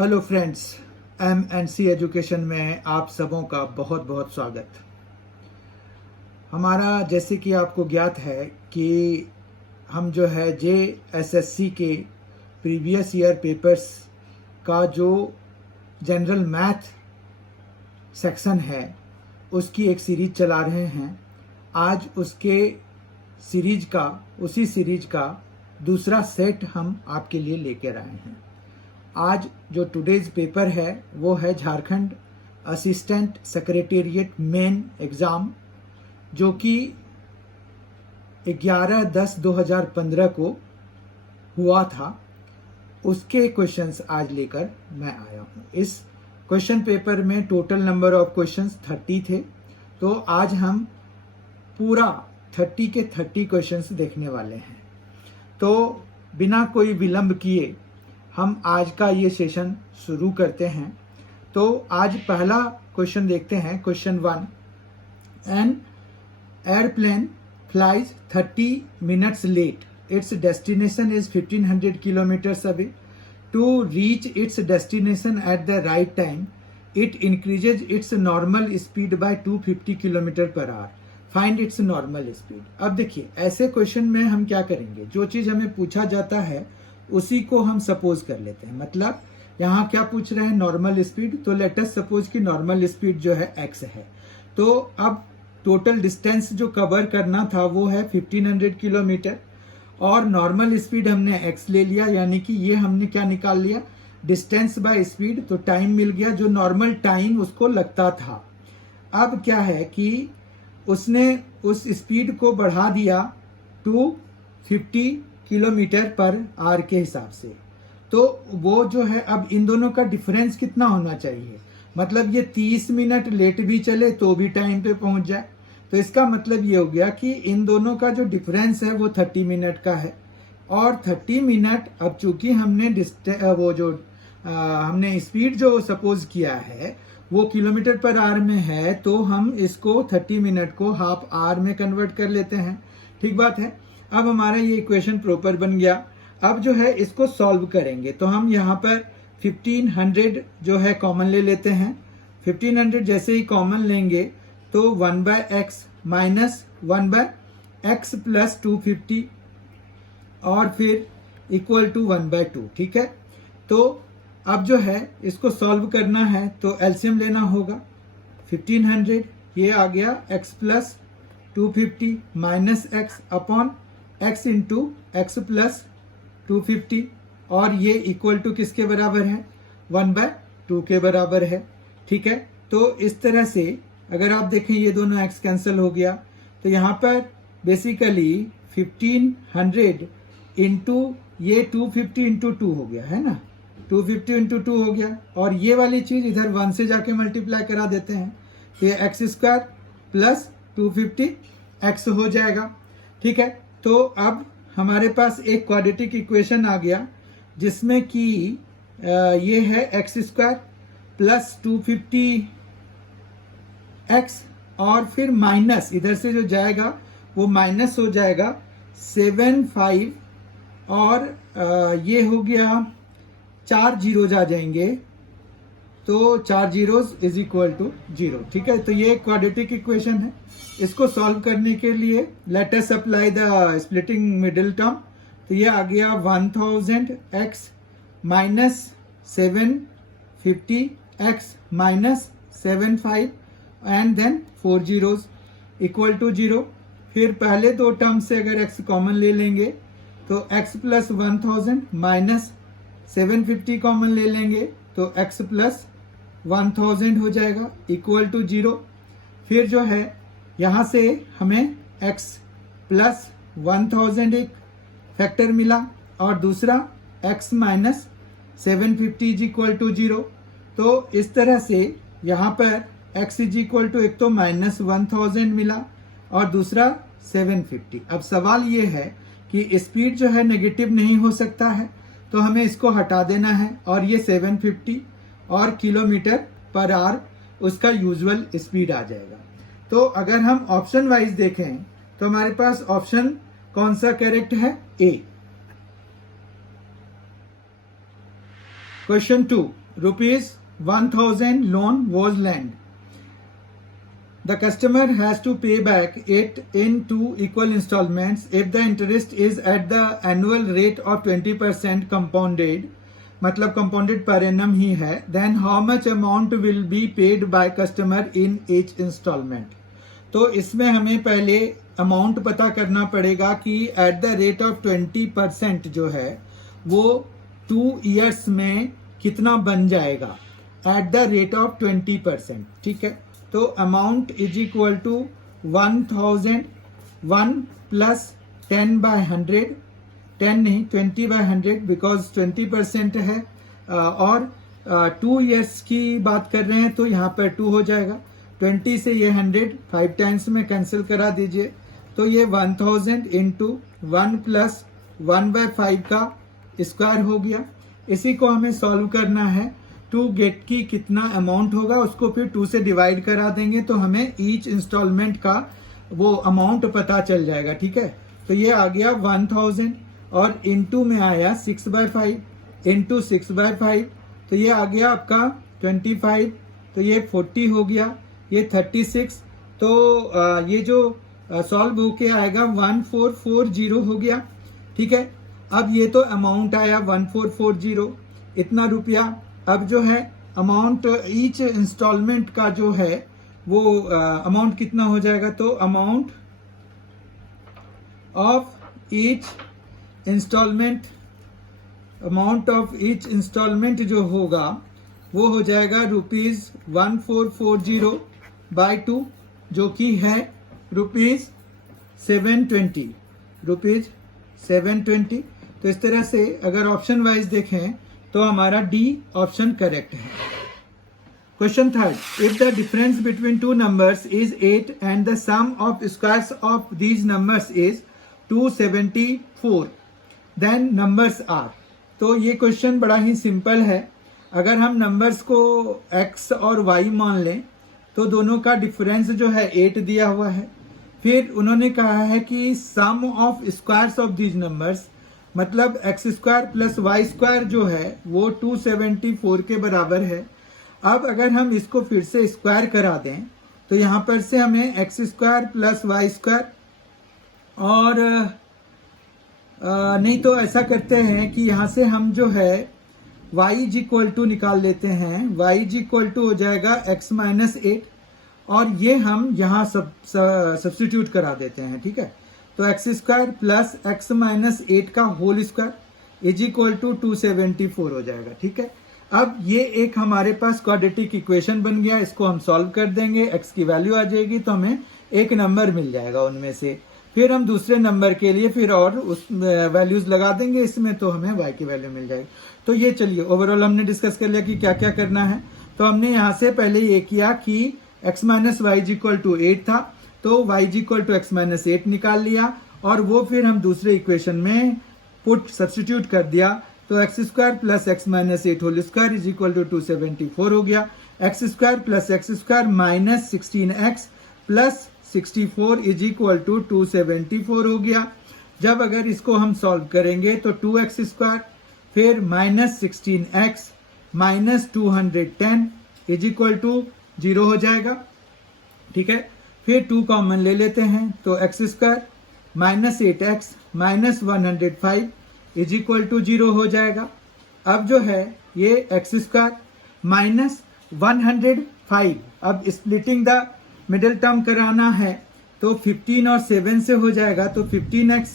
Hello friends, MNC education में आप सबों का बहुत बहुत स्वागत। हमारा जैसे कि आपको ज्ञात है कि हम जो है JSSC के प्रीवियस ईयर पेपर्स का जो जनरल मैथ सेक्शन है उसकी एक सीरीज चला रहे हैं। आज उसी सीरीज का दूसरा सेट हम आपके लिए लेकर आए हैं। आज जो टुडेज पेपर है वो है Jharkhand assistant secretariat main exam, जो कि 11/10/2015 को हुआ था। उसके क्वेश्चंस आज लेकर मैं आया हूँ। इस क्वेश्चन पेपर में टोटल नंबर ऑफ क्वेश्चंस 30 थे, तो आज हम पूरा 30 के 30 क्वेश्चंस देखने वाले हैं। तो बिना कोई विलंब किए हम आज का ये सेशन शुरू करते हैं। तो आज पहला क्वेश्चन देखते हैं। Question 1, an airplane flies 30 minutes late, its destination is 1500 kilometers away. To reach its destination at the right time it increases its normal speed by 250 km/h। Find its normal speed. अब देखिए, ऐसे question में हम क्या करेंगे, जो चीज हमें पूछा जाता है उसी को हम सपोज कर लेते हैं। मतलब यहाँ क्या पूछ रहे हैं, नॉर्मल स्पीड। तो लेट अस सपोज कि नॉर्मल स्पीड जो है x है। तो अब टोटल डिस्टेंस जो कवर करना था वो है 1500 किलोमीटर, और नॉर्मल स्पीड हमने x ले लिया, यानी कि ये हमने क्या निकाल लिया, डिस्टेंस बाय स्पीड। तो टाइम मिल गया, जो नॉर्मल टाइम उसको लगता था। अब क्या है कि उसने उस स्पीड को बढ़ा दिया 250 km/h के हिसाब से। तो वो जो है, अब इन दोनों का डिफरेंस कितना होना चाहिए, मतलब ये 30 मिनट लेट भी चले तो भी टाइम पे पहुंच जाए। तो इसका मतलब ये हो गया कि इन दोनों का जो डिफरेंस है वो 30 मिनट का है। और 30 मिनट, अब चूंकि हमने हमने स्पीड जो सपोज किया है वो km/h में है, तो हम इसको 30 मिनट को हाफ आवर में कन्वर्ट कर लेते हैं। ठीक बात है। अब हमारा ये इक्वेशन प्रॉपर बन गया। अब जो है इसको सॉल्व करेंगे, तो हम यहाँ पर 1500 जो है कॉमन ले लेते हैं। 1500 जैसे ही कॉमन लेंगे तो 1/x माइनस 1/x प्लस 250 और फिर इक्वल टू 1/2। ठीक है। तो अब जो है इसको सॉल्व करना है तो एलसीएम लेना होगा। 1500 ये आ गया x plus 250 minus x upon x into x plus 250, और ये इक्वल टू किसके बराबर है, 1/2 के बराबर है। ठीक है। तो इस तरह से अगर आप देखें ये दोनों x कैंसिल हो गया, तो यहाँ पर बेसिकली 1500 इंटू ये 250 इंटू 2 हो गया है ना, 250 इंटू 2 हो गया। और ये वाली चीज इधर 1 से जाके मल्टीप्लाई करा देते हैं, तो ये x² प्लस 250x हो जाएगा। ठीक है। तो अब हमारे पास एक क्वाड्रेटिक इक्वेशन आ गया, जिसमें कि ये है x² प्लस 250x, और फिर माइनस इधर से जो जाएगा वो माइनस हो जाएगा 75, और ये हो गया 4 जीरोज आ जाएंगे, तो 4 जीरोज इज इक्वल टू 0। ठीक है। तो ये क्वाड्रेटिक इक्वेशन है। इसको सॉल्व करने के लिए let us apply the splitting middle term. तो ये आ गया 1000x minus 750x minus 75 and then 4 zeros equal to 0। फिर पहले दो टर्म से अगर x कॉमन ले लेंगे तो x प्लस 1000 माइनस 750 कॉमन ले लेंगे तो x प्लस 1000 हो जाएगा इक्वल टू 0। फिर जो है यहाँ से हमें x प्लस 1000 एक फैक्टर मिला, और दूसरा x minus 750 is equal to 0। तो इस तरह से यहाँ पर x इज इक्वल टू, एक तो माइनस 1000 मिला और दूसरा 750। अब सवाल ये है कि स्पीड जो है नेगेटिव नहीं हो सकता है, तो हमें इसको हटा देना है, और ये 750 और km/h उसका यूजुअल स्पीड आ जाएगा। तो अगर हम ऑप्शन वाइज देखें तो हमारे पास ऑप्शन कौन सा करेक्ट है, ए। Question 2. ₹1,000 loan was lent. The customer has to pay back it in 2 equal installments if the interest is at the annual rate of 20% compounded, मतलब compounded per annum ही है, then how much amount will be paid by customer in each installment. तो इसमें हमें पहले amount पता करना पड़ेगा कि एट द रेट ऑफ 20% जो है वो 2 ईयर्स में कितना बन जाएगा एट द रेट ऑफ 20%. ठीक है, तो amount is equal to 1,001 plus 10/100, 10 नहीं 20/100 बिकॉज 20% है, और 2 ईयर्स की बात कर रहे हैं तो यहाँ पर 2 हो जाएगा. 20 से ये 100 5 टाइम्स में कैंसिल करा दीजिए, तो ये 1000 इंटू 1 प्लस 1/5 का स्क्वायर हो गया. इसी को हमें सॉल्व करना है टू गेट की कितना अमाउंट होगा, उसको फिर 2 से डिवाइड करा देंगे तो हमें ईच इंस्टॉलमेंट का वो अमाउंट पता चल जाएगा. ठीक है, तो ये आ गया 1000 और इंटू में आया 6/5 इंटू 6/5, तो ये आ गया आपका 25, तो ये 40 हो गया, ये 36, तो ये जो सॉल्व होके आएगा 1440 हो गया. ठीक है, अब ये तो अमाउंट आया 1440 इतना रुपया. अब जो है अमाउंट ईच इंस्टॉलमेंट का जो है वो अमाउंट कितना हो जाएगा, तो अमाउंट ऑफ ईच इंस्टॉलमेंट जो होगा वो हो जाएगा ₹1440 बाय 2, जो कि है ₹720. तो इस तरह से अगर ऑप्शन वाइज देखें तो हमारा डी ऑप्शन करेक्ट है. Question third, if the difference between 2 numbers is 8 and the sum of squares of these numbers is 274, then numbers are. तो ये क्वेश्चन बड़ा ही सिंपल है. अगर हम नंबर्स को x और y मान लें तो दोनों का डिफरेंस जो है 8 दिया हुआ है. फिर उन्होंने कहा है कि sum of squares of these numbers, मतलब x² प्लस y² जो है वो 274 के बराबर है. अब अगर हम इसको फिर से स्क्वायर करा दें तो यहाँ पर से हमें x² प्लस y² और नहीं तो ऐसा करते हैं कि यहाँ से हम जो है y इज इक्वल टू निकाल लेते हैं. y इज इक्वल टू हो जाएगा x माइनस 8 और ये हम यहाँ सब्स्टिट्यूट करा देते हैं. ठीक है, तो x² प्लस x माइनस 8 का whole square is equal to 274 हो जाएगा. ठीक है, अब ये एक हमारे पास क्वाड्रेटिक इक्वेशन बन गया. इसको हम सॉल्व कर देंगे, x की वैल्यू आ जाएगी तो हमें एक नंबर मिल जाएगा उनमें से. फिर हम दूसरे नंबर के लिए फिर और उस वैल्यूज लगा देंगे इसमें, तो हमें y की वैल्यू मिल जाएगी. तो ये चलिए ओवरऑल हमने डिस्कस कर लिया कि क्या क्या करना है. तो हमने यहाँ से पहले ये किया कि x minus y is equal to 8 था, तो y is equal to x minus 8 निकाल लिया और वो फिर हम दूसरे इक्वेशन में पुट सब्स्टिट्यूट कर दिया. तो x² plus x minus 8 whole square is equal to 274 हो गया. x² plus x² minus 16x plus 64 is equal to 274 हो गया. जब अगर इसको हम सॉल्व करेंगे तो 2x² फिर minus 16x minus 210 is equal to 0 हो जाएगा. ठीक है, फिर 2 कॉमन ले लेते हैं तो x² minus 8x minus 105 is equal to 0 हो जाएगा. अब जो है ये x² माइनस 105, अब स्प्लिटिंग द मिडिल टर्म कराना है तो 15 और 7 से हो जाएगा, तो 15x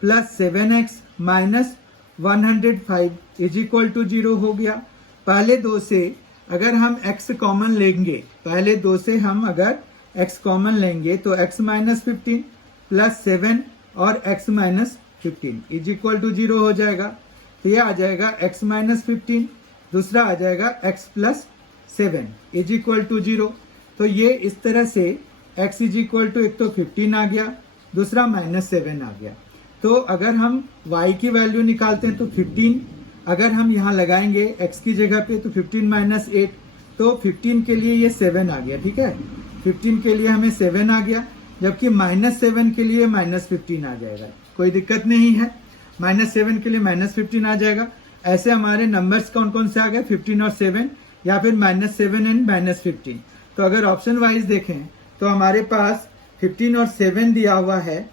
plus 7x minus 105 is equal to 0 हो गया. पहले दो से अगर हम x कॉमन लेंगे, पहले दो से हम अगर x कॉमन लेंगे तो x माइनस 15 प्लस 7 और x minus 15 is equal to 0 हो जाएगा. तो ये आ जाएगा x माइनस 15, दूसरा आ जाएगा x प्लस 7 इज इक्वल टू 0. तो ये इस तरह से x इज इक्वल टू एक तो 15 आ गया, दूसरा माइनस 7 आ गया. तो अगर हम y की वैल्यू निकालते हैं तो 15 अगर हम यहाँ लगाएंगे x की जगह पे तो 15 माइनस 8, तो 15 के लिए ये 7 आ गया. ठीक है, 15 के लिए हमें 7 आ गया, जबकि माइनस 7 के लिए माइनस 15 आ जाएगा. कोई दिक्कत नहीं है, माइनस 7 के लिए माइनस 15 आ जाएगा. ऐसे हमारे नंबर्स कौन कौन से आ गए, 15 और 7, या फिर -7 एंड -15। तो अगर ऑप्शन वाइज देखें तो हमारे पास 15 और 7 दिया हुआ है,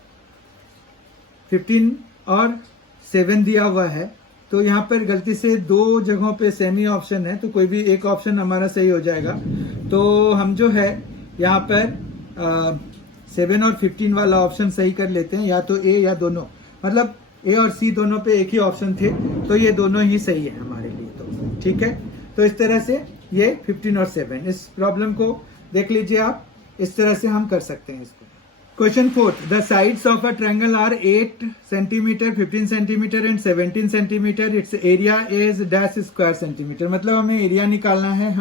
15 और 7 दिया हुआ है। तो यहाँ पर गलती से 2 जगहों पे सेमी ऑप्शन है, तो कोई भी एक ऑप्शन हमारा सही हो जाएगा। तो हम जो है यहाँ पर 7 और 15 वाला ऑप्शन सही कर लेते हैं, या तो ए या दोनों, मतलब ए और सी दोनों पे एक ही ऑप्शन थे, तो ये दोनों ही सही है हमारे लिए। तो ठीक है, तो इस तरह से ये 15 और 7, इस प्रॉब्लम को देख लीजिए आप, इस तरह से हम कर सकते हैं इसको। Question 4, the sides of a triangle are 8 centimeter, 15 centimeter and 17 centimeter, it's area is dash square centimeter. मतलब हमें एरिया निकालना है।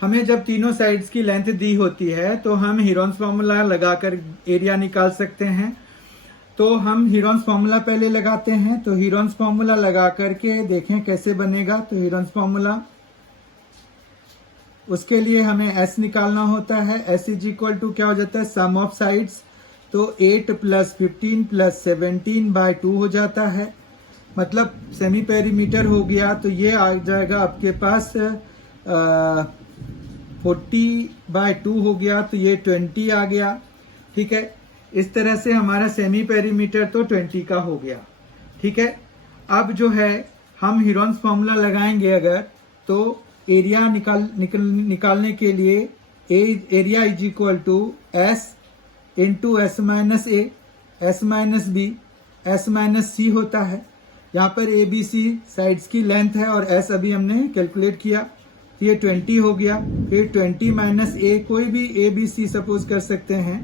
हमें जब तीनों साइड्स की लेंथ दी होती है तो हम हीरोन्स फॉर्मूला लगाकर एरिया निकाल सकते हैं। तो हम हीरोन्स फॉर्मूला पहले लगाते हैं, तो हीरोन्स फॉर्मूला लगा करके देखें कैसे बनेगा। तो हीरोन्स फॉर्मूला, उसके लिए हमें S निकालना होता है। S इज इक्वल टू क्या हो जाता है, सम ऑफ साइड्स। तो 8 + 15 + 17/2 हो जाता है, मतलब सेमी पेरीमीटर हो गया। तो ये आ जाएगा आपके पास 40/2 हो गया, तो ये 20 आ गया। ठीक है, इस तरह से हमारा सेमी पेरीमीटर तो 20 का हो गया। ठीक है, अब जो है हम हीरोन्स फॉर्मूला लगाएंगे अगर, तो एरिया निकालने के लिए area is equal to S into S minus A, S minus B, S minus C होता है। यहाँ पर ABC साइड्स की लेंथ है और S अभी हमने कैलकुलेट किया, तो ये 20 हो गया। फिर 20 माइनस A, कोई भी ABC सपोज कर सकते हैं,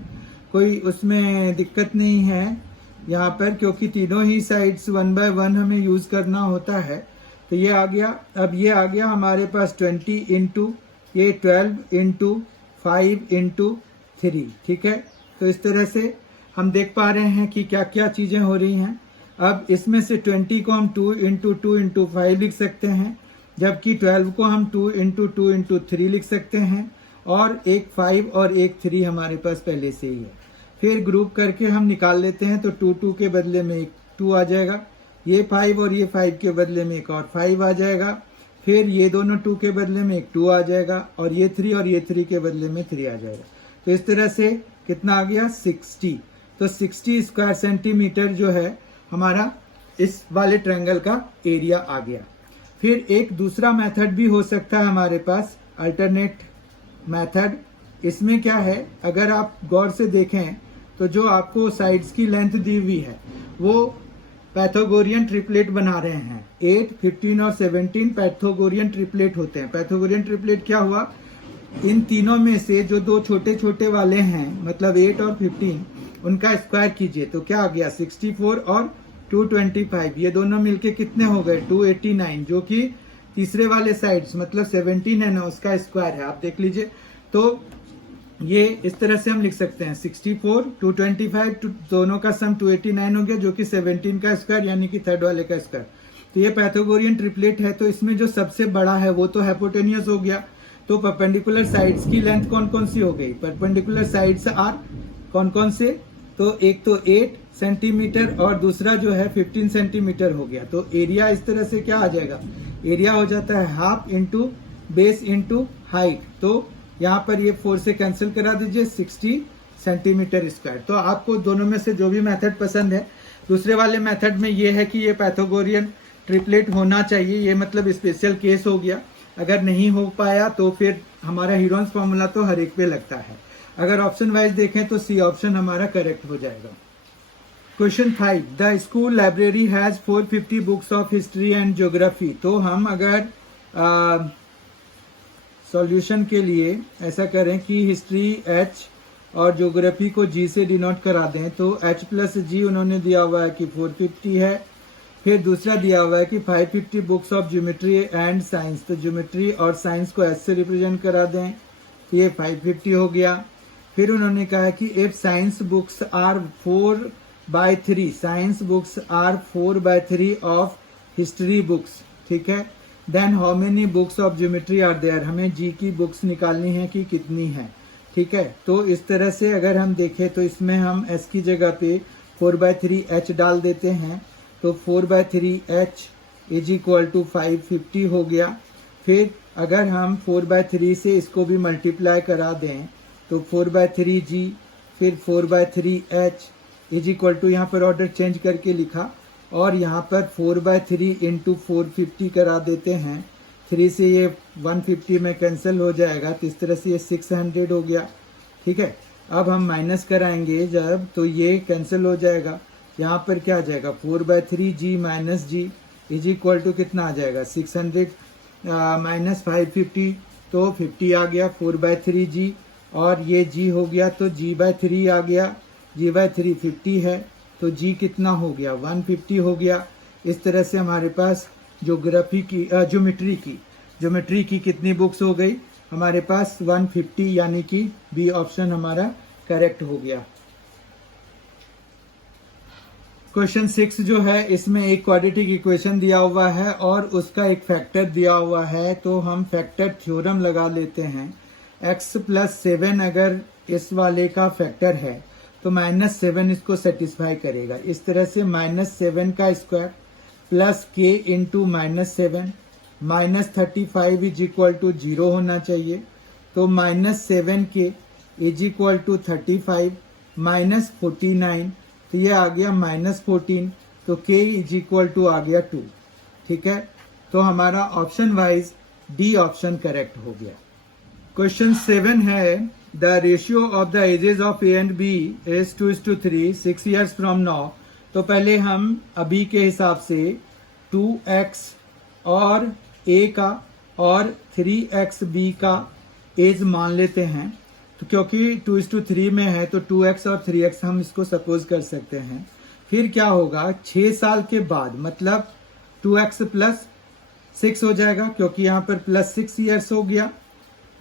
कोई उसमें दिक्कत नहीं है यहाँ पर, क्योंकि तीनों ही साइड्स 1 बाय 1 हमें यूज करना होता है। तो ये आ गया। अब ये आ गया हमारे पास 20 इंटू ये 12 इंटू 5 इंटू 3। ठीक है, तो इस तरह से हम देख पा रहे हैं कि क्या क्या चीजें हो रही हैं। अब इसमें से 20 को हम 2 इंटू 5 लिख सकते हैं, जबकि 12 को हम 2 इंटू 3 लिख सकते हैं, और एक 5 और एक 3 हमारे पास पहले से ही है। फिर ग्रुप करके हम निकाल लेते हैं, तो 2 के बदले में एक 2 आ जाएगा, ये 5 और ये 5 के बदले में एक और 5 आ जाएगा, फिर ये दोनों 2 के बदले में एक 2 आ जाएगा, और ये 3 और ये 3 के बदले में 3 आ जाएगा। तो इस तरह से कितना आ गया, 60। तो 60 स्क्वायर सेंटीमीटर जो है हमारा इस वाले ट्रायंगल का एरिया आ गया। फिर एक दूसरा मेथड भी हो सकता है हमारे पास, अल्टरनेट मेथड। इसमें क्या है, अगर आप गौर से देखें तो जो आपको साइड्स की लेंथ दी हुई है वो पैथागोरियन ट्रिपलेट बना रहे हैं। 8, 15 और 17 पैथागोरियन ट्रिपलेट होते हैं। पैथागोरियन ट्रिपलेट क्या हुआ, इन तीनों में से जो 2 छोटे छोटे वाले हैं, मतलब 8 और 15, उनका स्क्वायर कीजिए तो क्या आ गया, 64 और 225, ये दोनों मिलके कितने हो गए, 289, जो कि तीसरे वाले साइड्स मतलब 17 है ना, उसका स्क्वायर है। आप देख लीजिए, तो ये इस तरह से हम लिख सकते हैं 64, 225, दोनों का सम 289 हो गया, जो कि 17 का स्क्वायर यानी कि थर्ड वाले का स्क्वायर। तो ये पैथागोरियन ट्रिपलेट है। तो इसमें जो सबसे बड़ा है वो तो हाइपोटेन्यूस हो गया। तो परपेंडिकुलर साइड्स की लेंथ कौन कौन सी हो गई, परपेंडिकुलर साइड्स आर कौन कौन से, तो एक तो 8 सेंटीमीटर और दूसरा जो है 15 सेंटीमीटर हो गया। तो एरिया इस तरह से क्या आ जाएगा, एरिया हो जाता है half into base into height. तो यहाँ पर ये 4 से कैंसिल करा दीजिए, 60 सेंटीमीटर स्क्वायर। तो आपको दोनों में से जो भी मेथड पसंद है, दूसरे वाले मेथड में ये है कि ये पैथागोरियन ट्रिपलेट होना चाहिए, ये मतलब स्पेशल केस हो गया। अगर नहीं हो पाया तो फिर हमारा हीरोन्स फॉर्मूला तो हर एक पे लगता है। अगर ऑप्शन वाइज देखें तो सी ऑप्शन हमारा करेक्ट हो जाएगा। Question 5, the school library has 450 books of history and geography. तो हम अगर सॉल्यूशन के लिए ऐसा करें कि हिस्ट्री H और ज्योग्राफी को G से डिनोट करा दें, तो H प्लस G उन्होंने दिया हुआ है कि 450 है। फिर दूसरा दिया हुआ है कि 550 books of geometry and science, तो ज्योमेट्री और साइंस को S से रिप्रेजेंट करा दें, तो ये 550 हो गया। फिर उन्होंने कहा कि if science books are 4/3, science books are 4/3 of history books, ठीक है, then how many books of geometry are there. हमें जी की बुक्स निकालनी है कि कितनी है, ठीक है। तो इस तरह से अगर हम देखें तो इसमें हम S की जगह पे 4/3 H डाल देते हैं, तो 4/3 H इज इक्वल टू 550 हो गया। फिर अगर हम 4/3 से इसको भी मल्टीप्लाई करा दें तो 4/3g, फिर 4/3h इज इक्वल टू, यहाँ पर ऑर्डर चेंज करके लिखा और यहाँ पर 4/3 इंटू 450 करा देते हैं। 3 से ये 150 में कैंसिल हो जाएगा, तो इस तरह से ये 600 हो गया। ठीक है, अब हम माइनस कराएंगे जब, तो ये कैंसिल हो जाएगा। यहाँ पर क्या आ जाएगा, 4/3g minus g is equal to कितना आ जाएगा, 600 माइनस 550, तो 50 आ गया 4/3g, और ये g हो गया तो g/3 आ गया, g/3 50 है तो g कितना हो गया, 150 हो गया। इस तरह से हमारे पास ज्योमेट्री की कितनी बुक्स हो गई हमारे पास, 150, यानी कि बी ऑप्शन हमारा करेक्ट हो गया। क्वेश्चन 6 जो है, इसमें एक क्वाड्रेटिक इक्वेशन दिया हुआ है और उसका एक फैक्टर दिया हुआ है, तो हम फैक्टर थ्योरम लगा लेते हैं। x+7 अगर इस वाले का फैक्टर है तो -7 इसको सेटिस्फाई करेगा। इस तरह से -7 का square plus k into -7 -35 is equal to 0 होना चाहिए। तो -7k इज इक्वल टू 35 -49, तो ये आ गया -14, तो k इज इक्वल टू आ गया 2। ठीक है, तो हमारा option wise D option correct हो गया। क्वेश्चन 7 है, the ratio of the ages of A and B is 2:3 6 years from now. तो पहले हम अभी के हिसाब से 2x और a का और 3x b का एज मान लेते हैं। तो क्योंकि 2:3 में है तो 2x और 3x हम इसको सपोज कर सकते हैं। फिर क्या होगा, 6 साल के बाद, मतलब 2x प्लस 6 हो जाएगा, क्योंकि यहाँ पर प्लस 6 ईयर्स हो गया,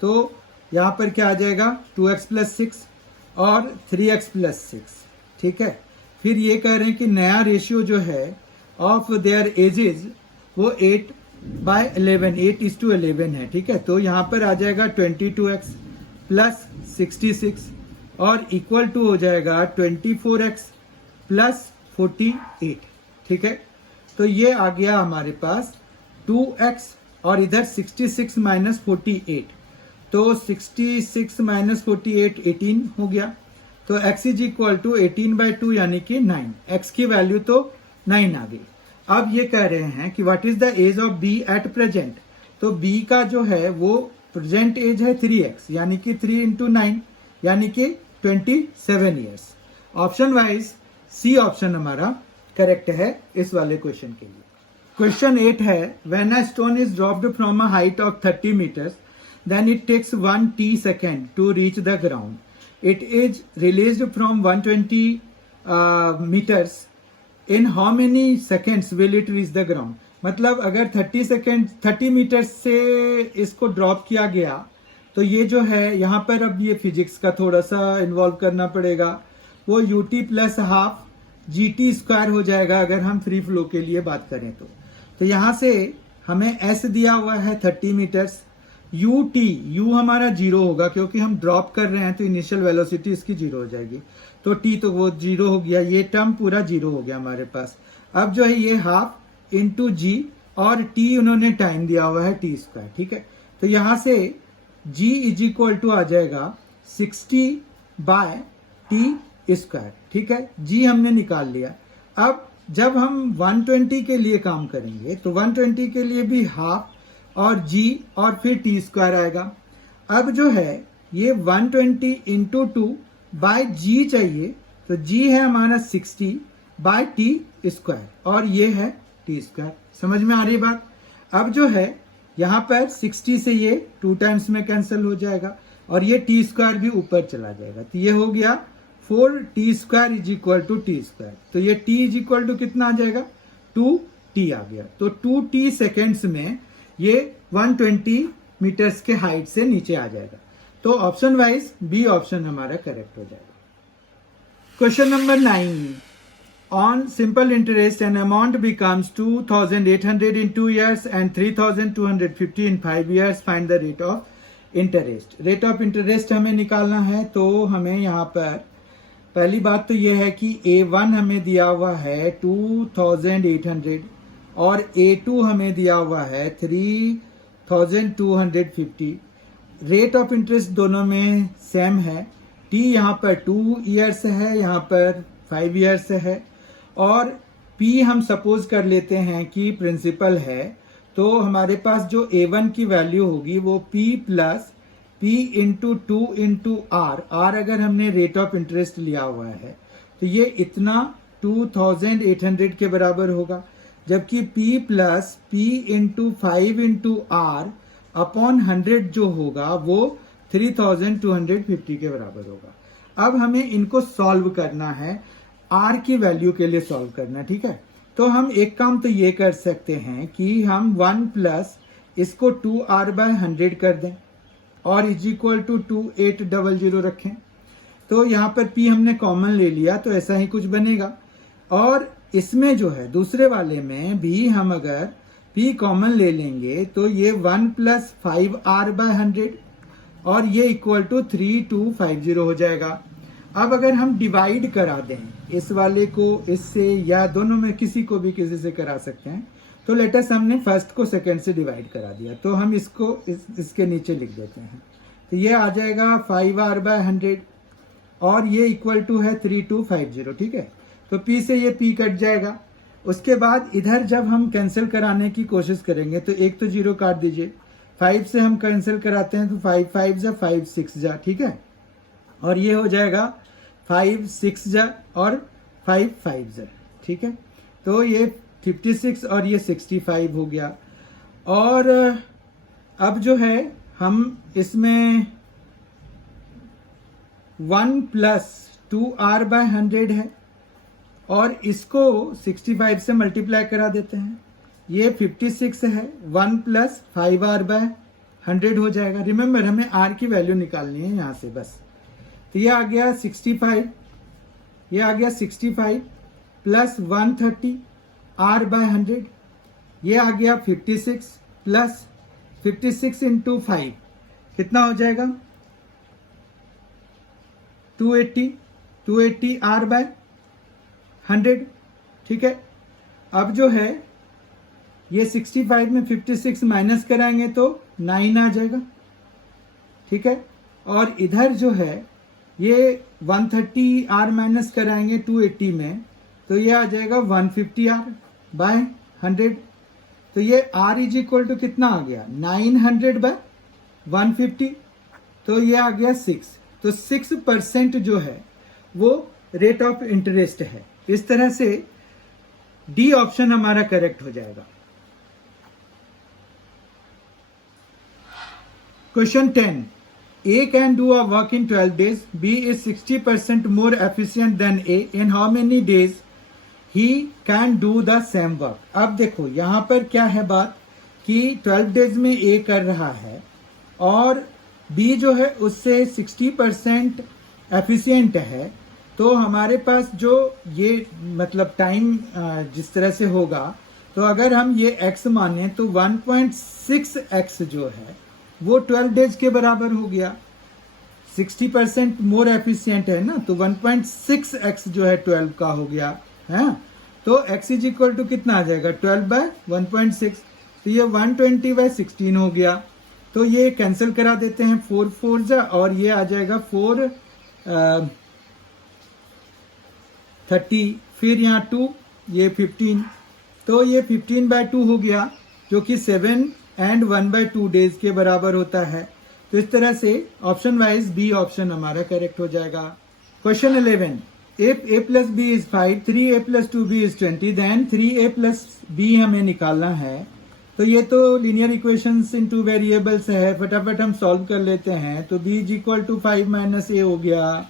तो यहाँ पर क्या आ जाएगा, 2x प्लस 6 और 3x प्लस 6। ठीक है, फिर ये कह रहे हैं कि नया रेशियो जो है ऑफ देयर एजेस वो 8/11, 8:11 है। ठीक है, तो यहाँ पर आ जाएगा 22x प्लस 66 और इक्वल टू हो जाएगा 24x प्लस 48। ठीक है, तो ये आ गया हमारे पास 2x और इधर 66 माइनस 48, तो 66 माइनस 48 18 हो गया। तो x इज इक्वल टू 18/2 यानी कि 9, x की वैल्यू तो 9 आ गई। अब ये कह रहे हैं कि what is the age of b at present. तो b का जो है वो प्रेजेंट एज है 3x, यानी कि 3 इंटू 9 यानी कि 27 years. Option wise C option हमारा करेक्ट है इस वाले क्वेश्चन के लिए। क्वेश्चन 8 है, when a stone is dropped from a height of 30 meters then it takes 1 t second to reach the ground. It is released from 120 meters. In how many seconds will it reach the ground? मतलब अगर 30 metre से इसको drop किया गया तो ये जो है यहाँ पर, अब ये फिजिक्स का थोड़ा सा इन्वॉल्व करना पड़ेगा, वो ut plus half gt square हो जाएगा अगर हम फ्री फ्लो के लिए बात करें तो यहाँ से हमें s दिया हुआ है 30 मीटर्स, u हमारा 0 होगा क्योंकि हम ड्रॉप कर रहे हैं तो इनिशियल वेलोसिटी इसकी 0 हो जाएगी, तो t तो वो 0 हो गया, ये टर्म पूरा 0 हो गया हमारे पास। अब जो है ये हाफ इंटू जी और t उन्होंने टाइम दिया हुआ है t स्क्वायर। ठीक है, तो यहां से g इज इक्वल टू आ जाएगा 60/t स्क्वायर। ठीक है, g हमने निकाल लिया। अब जब हम 120 के लिए काम करेंगे तो 120 के लिए भी हाफ और g और फिर t स्क्वायर आएगा। अब जो है ये 120 इंटू 2 बाय g चाहिए, तो g है हमारा 60/t स्क्वायर और ये है t स्क्वायर। समझ में आ रही बात। अब जो है यहाँ पर 60 से ये 2 टाइम्स में कैंसिल हो जाएगा और ये t स्क्वायर भी ऊपर चला जाएगा, तो ये हो गया 4t square is equal to t square. तो ये t इज इक्वल टू कितना आ जाएगा, 2t आ गया। तो 2t सेकेंड्स में ये 120 मीटर्स के हाइट से नीचे आ जाएगा, तो ऑप्शन वाइज बी ऑप्शन हमारा करेक्ट हो जाएगा। Question number 9, on simple interest an amount becomes 2,800 in 2 years and 3,250 in 5 years. Find the rate of interest. Rate of interest हमें निकालना है, तो हमें यहाँ पर पहली बात तो ये है कि A1 हमें दिया हुआ है 2,800 और A2 हमें दिया हुआ है 3250। रेट ऑफ इंटरेस्ट दोनों में सेम है। T यहाँ पर 2 ईयर्स है, यहाँ पर 5 ईयर्स है। और P हम सपोज कर लेते हैं कि प्रिंसिपल है, तो हमारे पास जो A1 की वैल्यू होगी वो P plus P into 2 into R अगर हमने रेट ऑफ इंटरेस्ट लिया हुआ है तो ये इतना 2800 के बराबर होगा, जबकि P plus P into 5 into R upon 100 जो होगा वो 3250 के बराबर होगा। अब हमें इनको सॉल्व करना है, R की वैल्यू के लिए सॉल्व करना है, ठीक है। तो हम एक काम तो ये कर सकते हैं कि हम 1 प्लस इसको 2R/100 कर दें और इज इक्वल टू 2800 रखें। तो यहाँ पर P हमने कॉमन ले लिया तो ऐसा ही कुछ बनेगा। और इसमें जो है दूसरे वाले में भी हम अगर P कॉमन ले लेंगे तो ये 1 प्लस 5R/100 और ये इक्वल टू 3250 हो जाएगा। अब अगर हम डिवाइड करा दें इस वाले को इससे या दोनों में किसी को भी किसी से करा सकते हैं, तो लेटस हमने फर्स्ट को सेकंड से डिवाइड करा दिया तो हम इसको इसके नीचे लिख देते हैं। तो ये आ जाएगा 5R/100 और ये इक्वल टू है 3250, ठीक है। तो P से ये P कट जाएगा। उसके बाद इधर जब हम कैंसिल कराने की कोशिश करेंगे तो एक तो जीरो काट दीजिए, 5 से हम कैंसिल कराते हैं तो 5 5 जा 5 6 जा, ठीक है। और ये हो जाएगा 5 6 जा और 5 5 जा, ठीक है। तो ये 56 और ये 65 हो गया। और अब जो है हम इसमें 1 प्लस 2R/100 है और इसको 65 से मल्टीप्लाई करा देते हैं। ये 56 है, 1 प्लस 5R/100 हो जाएगा। रिमेंबर हमें R की वैल्यू निकालनी है यहाँ से बस। तो ये आ गया 65, ये आ गया 65 प्लस 130R/100, ये आ गया 56 प्लस 56 इंटू 5 कितना हो जाएगा 280 R/100, ठीक है। अब जो है ये 65 में 56 माइनस कराएंगे तो 9 आ जाएगा, ठीक है। और इधर जो है ये 130 R माइनस कराएंगे 280 में तो ये आ जाएगा 150 R/100। तो ये R इज इक्वल टू कितना आ गया 900/150, तो ये आ गया 6। तो 6% जो है वो रेट ऑफ इंटरेस्ट है। इस तरह से डी ऑप्शन हमारा करेक्ट हो जाएगा। Question 10, A can do a work in 12 days. B is 60% more efficient than A. In how many days he can do the same work? अब देखो यहाँ पर क्या है बात कि 12 डेज में A कर रहा है और B जो है उससे 60% एफिशिएंट है। तो हमारे पास जो ये मतलब टाइम जिस तरह से होगा, तो अगर हम ये x माने तो 1.6x जो है वो 12 डेज के बराबर हो गया। 60% मोर एफिशिएंट है ना, तो 1.6x जो है 12 का हो गया है। तो x इज इक्वल टू कितना आ जाएगा 12/1.6, तो ये 120/16 हो गया। तो ये कैंसिल करा देते हैं 4 4 जा और ये आ जाएगा 430, फिर यहाँ 2, ये 15, तो ये 15/2 हो गया जो कि 7 and 1/2 डेज के बराबर होता है। तो इस तरह से ऑप्शन वाइज बी ऑप्शन हमारा करेक्ट हो जाएगा। Question 11, if a plus b is 5, 3a plus 2b is 20, then 3a plus b हमें निकालना है। तो ये तो लीनियर इक्वेशंस इन 2 वेरिएबल्स है, फटाफट हम सॉल्व कर लेते हैं। तो b is equal to 5 minus a हो गया,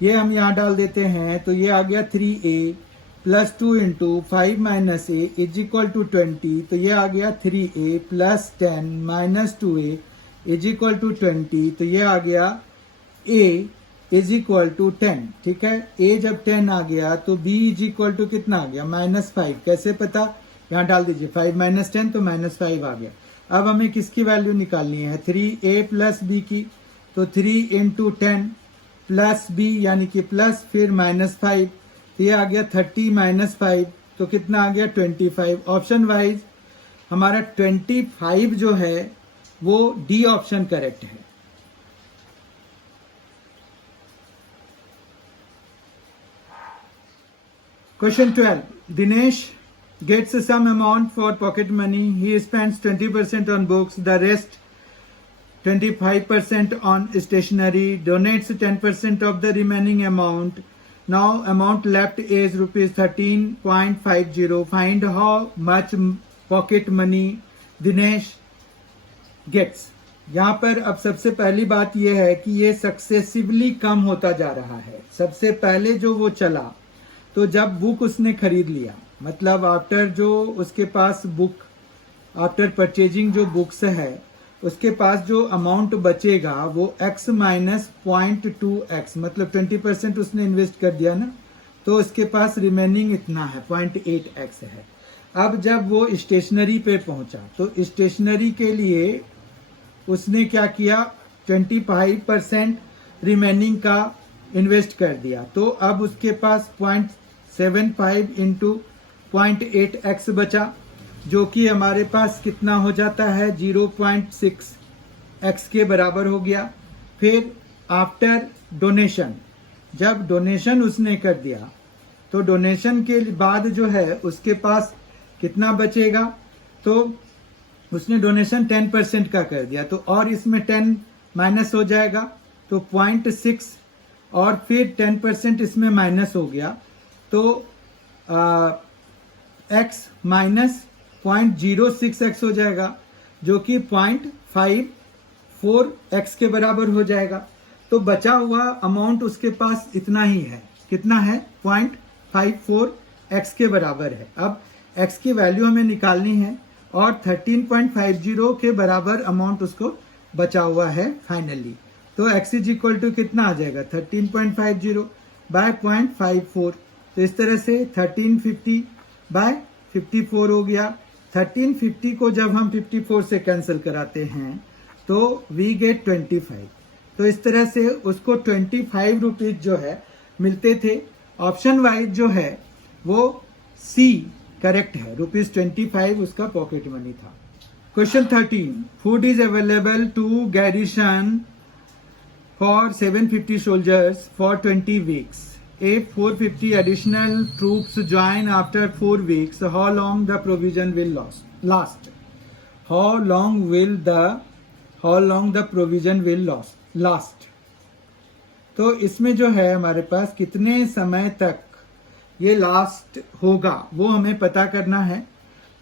ये हम यहाँ डाल देते हैं। तो ये आ गया 3a plus 2 into 5 minus a is equal to 20, तो ये आ गया 3a plus 10 minus 2a is equal to 20, तो ये आ गया a इज इक्वल टू 10, ठीक है। a जब 10 आ गया तो b इज इक्वल टू कितना आ गया -5। कैसे पता, यहाँ डाल दीजिए 5 माइनस 10 तो -5 आ गया। अब हमें किसकी वैल्यू निकालनी है 3a प्लस b की, तो 3 इंटू 10 प्लस b यानी कि प्लस फिर -5, तो ये आ गया 30 माइनस 5 तो कितना आ गया 25। ऑप्शन वाइज हमारा 25 जो है वो डी ऑप्शन करेक्ट है। Question 12, Dinesh gets some amount for pocket money. He spends 20% on books, the rest 25% on stationery, donates 10% of the remaining amount. Now amount left is rupees 13.50. Find how much pocket money Dinesh gets. यहाँ पर अब सबसे पहली बात यह है कि ये सक्सेसिवली कम होता जा रहा है। सबसे पहले जो वो चला तो जब बुक उसने खरीद लिया, मतलब आफ्टर जो उसके पास बुक, आफ्टर परचेजिंग जो बुक्स है उसके पास जो अमाउंट बचेगा वो x माइनस 0.2x, मतलब 20% उसने इन्वेस्ट कर दिया ना, तो उसके पास रिमेनिंग इतना है 0.8x है। अब जब वो स्टेशनरी पे पहुंचा तो स्टेशनरी के लिए उसने क्या किया, 25% रिमेनिंग का इन्वेस्ट कर दिया, तो अब उसके पास 0.75 इंटू 0.8x बचा, जो कि हमारे पास कितना हो जाता है 0.6x के बराबर हो गया। फिर आफ्टर डोनेशन, जब डोनेशन उसने कर दिया तो डोनेशन के बाद जो है उसके पास कितना बचेगा, तो उसने डोनेशन 10% का कर दिया, तो और इसमें 10 माइनस हो जाएगा तो 0.6 और फिर 10% इसमें माइनस हो गया तो x माइनस 0.06x हो जाएगा, जो कि 0.54x के बराबर हो जाएगा। तो बचा हुआ अमाउंट उसके पास इतना ही है, कितना है 0.54x के बराबर है। अब x की वैल्यू हमें निकालनी है और 13.50 के बराबर अमाउंट उसको बचा हुआ है फाइनली। तो x इज इक्वल टू कितना आ जाएगा 13.50 बाय 0.54, तो इस तरह से 1350 बाय 54 हो गया। 1350 को जब हम 54 से कैंसिल कराते हैं तो वी गेट 25, तो इस तरह से उसको 25 रुपीज जो है मिलते थे। ऑप्शन वाइज जो है वो सी करेक्ट है, ₹25 उसका पॉकेट मनी था। Question 13, food is available to garrison for 750 soldiers for 20 weeks. If 450 additional troops join after 4 weeks, how long the provision will last? How long the provision will last? तो इसमें जो है हमारे पास कितने समय तक ये लास्ट होगा वो हमें पता करना है।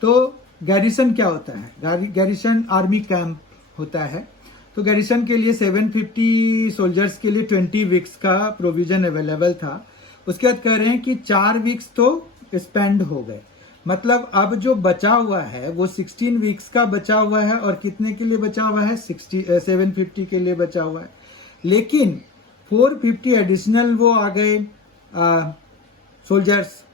तो गैरिसन क्या होता है, गैरिसन आर्मी कैंप होता है। तो गैरिसन के लिए 750 सोल्जर्स के लिए 20 वीक्स का प्रोविजन अवेलेबल था। उसके बाद कह रहे हैं कि 4 वीक्स तो स्पेंड हो गए, मतलब अब जो बचा हुआ है वो 16 वीक्स का बचा हुआ है। और कितने के लिए बचा हुआ है 750 के लिए बचा हुआ है। लेकिन 450 एडिशनल वो आ गए सोल्जर्स,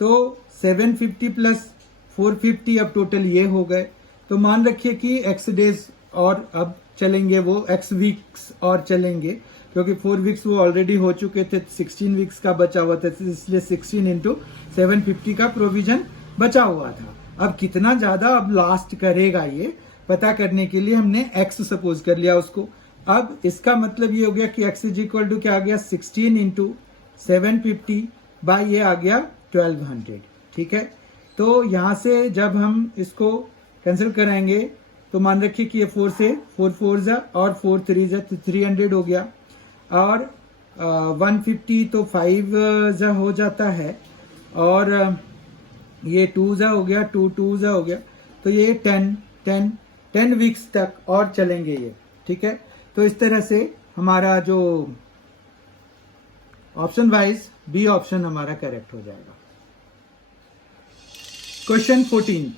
तो 750 प्लस 450 अब टोटल ये हो गए। तो मान रखिए कि x डेज और अब चलेंगे, वो x वीक्स और चलेंगे, क्योंकि 4 वीक्स वो ऑलरेडी हो चुके थे, 16 वीक्स का बचा हुआ था, इसलिए 16 इंटू 750 का प्रोविजन बचा हुआ था। अब कितना ज्यादा अब लास्ट करेगा ये पता करने के लिए हमने x सपोज कर लिया उसको। अब इसका मतलब ये हो गया कि x इज इक्वल टू क्या आ गया 16 इंटू 750 बाय ये आ गया 1200। ठीक है, तो यहां से जब हम इसको कैंसिल कराएंगे तो मान रखिए कि ये 4 से 4 4 जा और 4 3 जा, तो 300 हो गया, और 150 तो 5 जा हो जाता है, और ये 2 जा हो गया, 2 2 जा हो गया, तो ये 10 वीक्स तक और चलेंगे ये। ठीक है, तो इस तरह से हमारा जो ऑप्शन वाइज बी ऑप्शन हमारा करेक्ट हो जाएगा। Question 14,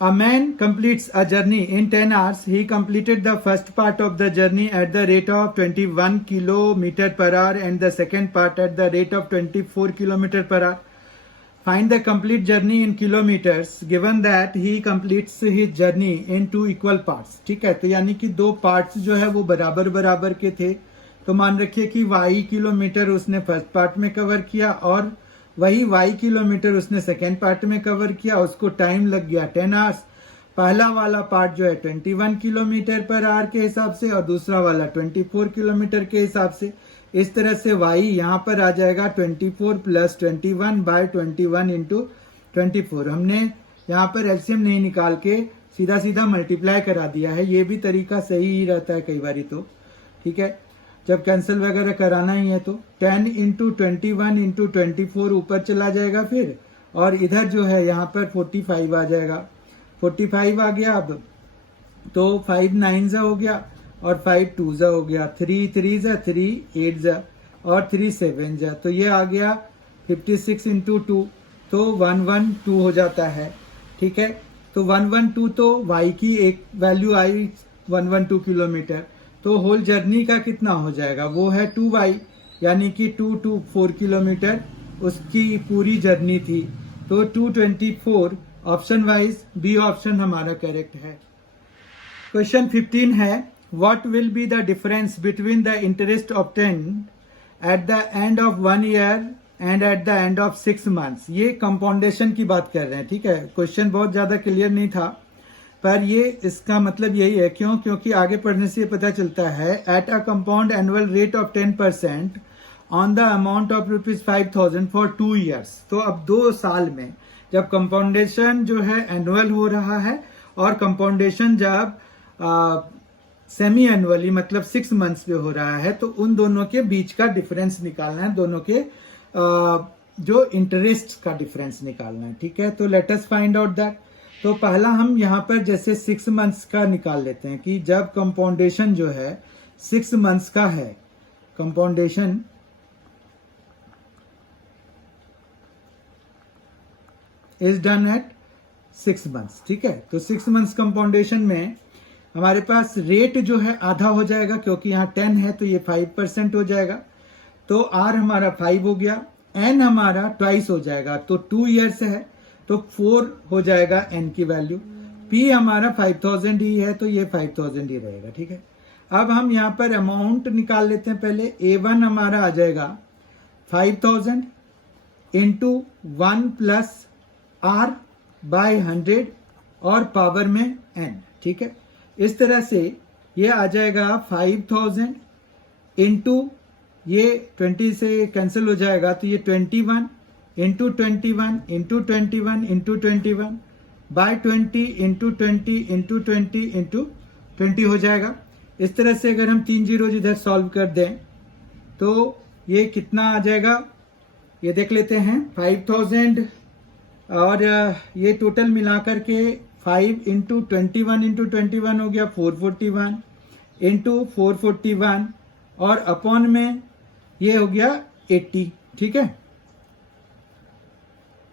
a man completes a journey in 10 hours. He completed the first part of the journey at the rate of 21 km per hour and the second part at the rate of 24 km per hour. Find the complete journey in kilometers given that he completes his journey in 2 equal parts. ठीक है, तो यानी कि 2 parts जो है वो बराबर बराबर के थे। तो मान रखिए कि y किलोमीटर उसने फर्स्ट पार्ट में कवर किया और वही y किलोमीटर उसने सेकेंड पार्ट में कवर किया, उसको टाइम लग गया 10 आवर्स। पहला वाला पार्ट जो है 21 किलोमीटर पर आवर के हिसाब से और दूसरा वाला 24 किलोमीटर के हिसाब से। इस तरह से y यहाँ पर आ जाएगा 24 प्लस 21 बाय 21 इंटू 24। हमने यहाँ पर एलसीएम नहीं निकाल के सीधा सीधा मल्टीप्लाई करा दिया है, ये भी तरीका सही ही रहता है कई बारी तो, ठीक है। जब कैंसिल वगैरह कराना ही है तो 10 इंटू 21 इंटू 24 ऊपर चला जाएगा फिर, और इधर जो है यहाँ पर 45 आ जाएगा। 45 आ गया अब, तो 5 9 जा हो गया और 5 2 जा हो गया, 3 3 जा 3 8 जा और 3 7 जा, तो ये आ गया 56 इंटू 2, तो 112 हो जाता है, ठीक है। तो 112 तो y की एक वैल्यू आई 112 किलोमीटर, तो होल जर्नी का कितना हो जाएगा, वो है 2y, यानी कि 224 किलोमीटर उसकी पूरी जर्नी थी। तो 224 ऑप्शन वाइज बी ऑप्शन हमारा करेक्ट है। क्वेश्चन 15 है, what will be the difference between the interest obtained at the end of 1 year and at the end of 6 months. ये कंपाउंडेशन की बात कर रहे हैं, ठीक है। क्वेश्चन बहुत ज्यादा क्लियर नहीं था, पर ये इसका मतलब यही है, क्योंकि आगे पढ़ने से ये पता चलता है, at a compound annual rate of 10% on the amount of ₹5,000 for 2 years. तो अब 2 साल में जब कंपाउंडेशन जो है एनुअल हो रहा है और कंपाउंडेशन जब सेमी एनुअली मतलब 6 मंथ्स पे हो रहा है, तो उन दोनों के बीच का डिफरेंस निकालना है, दोनों के जो इंटरेस्ट का डिफरेंस निकालना है, ठीक है। तो let us find out that. तो पहला हम यहाँ पर जैसे 6 मंथ्स का निकाल लेते हैं कि जब कंपाउंडेशन जो है 6 मंथ्स का है, कंपाउंडेशन इज डन एट 6 मंथ्स, ठीक है। तो 6 मंथ्स कंपाउंडेशन में हमारे पास रेट जो है आधा हो जाएगा, क्योंकि यहाँ 10 है तो ये 5% हो जाएगा, तो R हमारा 5 हो गया, N हमारा ट्वाइस हो जाएगा, तो 2 ईयर्स है तो 4 हो जाएगा N की वैल्यू। P हमारा 5000 ही है तो ये 5000 ही रहेगा, ठीक है। अब हम यहाँ पर अमाउंट निकाल लेते हैं। पहले A1 हमारा आ जाएगा 5000 इंटू 1 प्लस R बाय 100 और पावर में N, ठीक है। इस तरह से ये आ जाएगा 5000 इंटू ये 20 से कैंसिल हो जाएगा, तो ये 21 into 21 into 21 into 21 by 20 into 20 into 20 into 20 हो जाएगा। इस तरह से अगर हम 3 जीरो इधर सॉल्व कर दें तो ये कितना आ जाएगा, ये देख लेते हैं। 5000 और ये टोटल मिला करके 5 इंटू 21 हो गया 441 इंटू 441 और अपॉन में ये हो गया 80, ठीक है।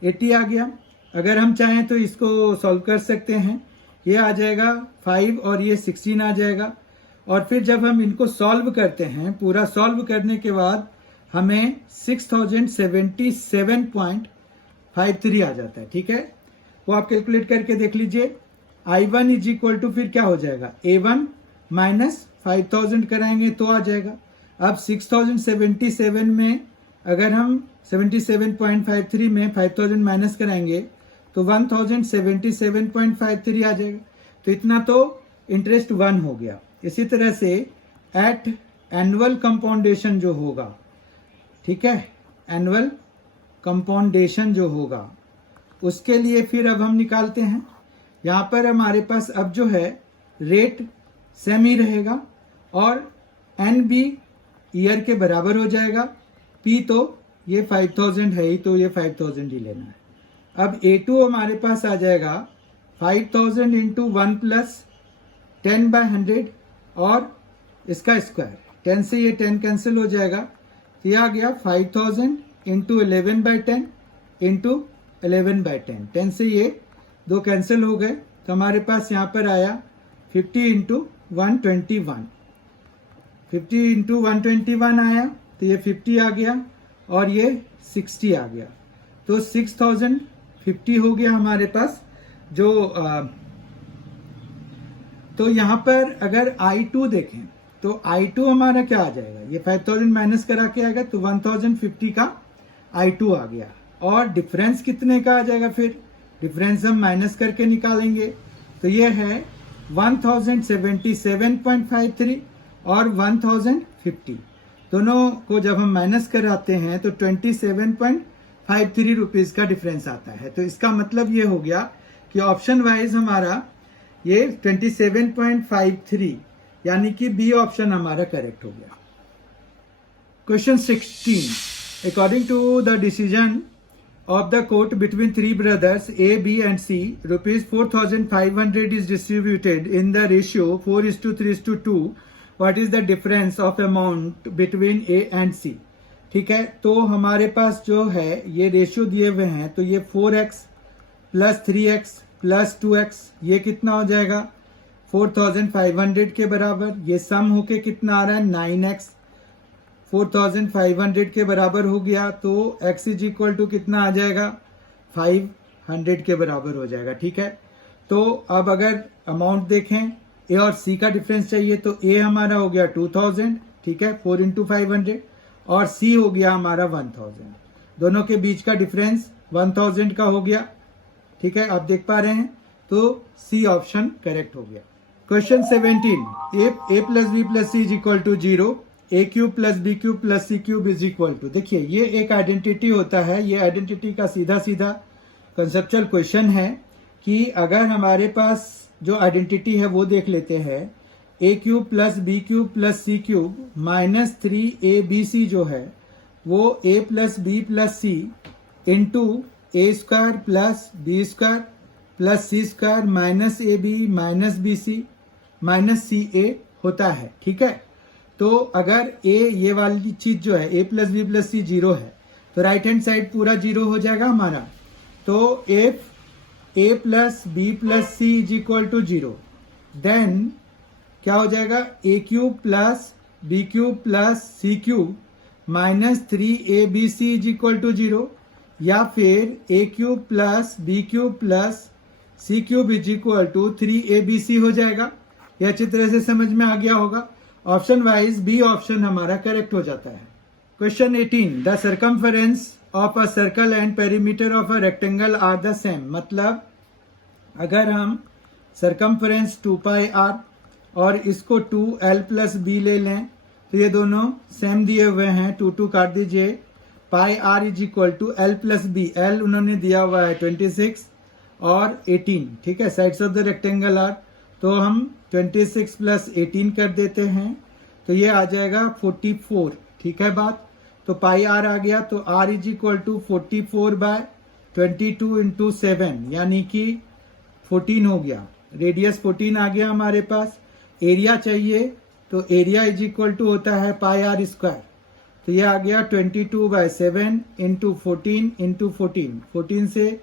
80 आ गया। अगर हम चाहें तो इसको सॉल्व कर सकते हैं, ये आ जाएगा 5 और ये 16 आ जाएगा। और फिर जब हम इनको सॉल्व करते हैं, पूरा सॉल्व करने के बाद हमें 6077.53 आ जाता है, ठीक है। वो आप कैलकुलेट करके देख लीजिए। I1 इज इक्वल टू फिर क्या हो जाएगा, A1 माइनस 5000 कराएंगे तो आ जाएगा। अब 6077 में अगर हम 77.53 में 5000 माइनस कराएंगे तो 1077.53 आ जाएगा। तो इतना तो इंटरेस्ट 1 हो गया। इसी तरह से एट एनुअल कंपाउंडेशन जो होगा, ठीक है, एनुअल कंपाउंडेशन जो होगा उसके लिए फिर अब हम निकालते हैं। यहाँ पर हमारे पास अब जो है रेट सेम ही रहेगा और एन भी ईयर के बराबर हो जाएगा। पी तो ये 5000 है ही तो ये 5000 ही लेना है। अब A2 हमारे पास आ जाएगा 5000 इंटू 1 प्लस 10 बाय 100 और इसका स्क्वायर। 10 से ये 10 कैंसिल हो जाएगा, तो ये आ गया 5000 इंटू 11 बाय 10 इंटू 11 बाय 10। 10 से ये 2 कैंसिल हो गए, तो हमारे पास यहाँ पर आया 50 इंटू 121। 50 इंटू 121 आया, तो ये 50 आ गया और ये 60 आ गया, तो 6050 हो गया हमारे पास जो तो यहाँ पर अगर I2 देखें तो I2 हमारा क्या आ जाएगा, ये 5000 माइनस करा के आएगा तो 1050 का I2 आ गया। और डिफरेंस कितने का आ जाएगा, फिर डिफरेंस हम माइनस करके निकालेंगे। तो ये है 1077.53 और 1050, दोनों को जब हम माइनस कराते हैं तो 27.53 रुपीज का डिफरेंस आता है। तो इसका मतलब ये हो गया कि ऑप्शन वाइज हमारा ये 27.53 यानी कि बी ऑप्शन हमारा करेक्ट हो गया। Question 16, according to the decision of the court between three brothers A, B and C, rupees 4,500 is distributed in the ratio 4:3:2. What is the difference of amount between A and C? ठीक है, तो हमारे पास जो है ये ratio दिए हुए हैं, तो ये 4x plus 3x plus 2x, ये कितना हो जाएगा 4,500 के बराबर। ये सम होके कितना आ रहा है 9x, 4,500 के बराबर हो गया, तो x इज इक्वल टू कितना आ जाएगा 500 के बराबर हो जाएगा। ठीक है, तो अब अगर अमाउंट देखें a और c का डिफरेंस चाहिए, तो a हमारा हो गया 2000, ठीक है 4 इंटू 500, और c हो गया हमारा 1000, दोनों के बीच का डिफरेंस 1000 का हो गया। ठीक है, आप देख पा रहे हैं, तो c ऑप्शन करेक्ट हो गया। Question 17, a plus b plus c is equal to 0, a cube plus b cube plus c cube is equal to. देखिए ये एक आइडेंटिटी होता है, ये आइडेंटिटी का सीधा सीधा कंसेप्चुअल क्वेश्चन है कि अगर हमारे पास जो आइडेंटिटी है वो देख लेते हैं, a cube plus b cube plus c cube minus 3abc जो है वो a plus b plus c into a square plus b square plus c square minus a b minus b c minus c a होता है। ठीक है, तो अगर a ये वाली चीज जो है a प्लस बी प्लस सी 0 है, तो राइट हैंड साइड पूरा 0 हो जाएगा हमारा। तो if a plus b plus c is equal to 0, then क्या हो जाएगा a cube plus b cube plus c cube minus 3abc is equal to 0, या फिर a cube plus b cube plus c cube is equal to 3abc हो जाएगा। यह अच्छी तरह से समझ में आ गया होगा। ऑप्शन वाइज बी ऑप्शन हमारा करेक्ट हो जाता है। Question 18, the circumference of a circle and perimeter of a rectangle are the same. मतलब अगर हम सर्कमफरेंस 2πr और इसको 2l प्लस बी ले लें, तो ये दोनों सेम दिए हुए हैं, 2 काट दीजिए, pi r is equal to l plus b, l उन्होंने दिया हुआ है 26 और 18। ठीक है, sides of the rectangle are, तो हम 26 प्लस 18 कर देते हैं, तो ये आ जाएगा 44। ठीक है बात, तो पाई आर आ गया, तो r is equal to 44/22 into 7 यानी कि 14 हो गया। रेडियस 14 आ गया हमारे पास। एरिया चाहिए, तो एरिया इज इक्वल टू होता है पाई आर स्क्वायर, तो ये आ गया 22/7 इंटू 14 इंटू 14, 14 से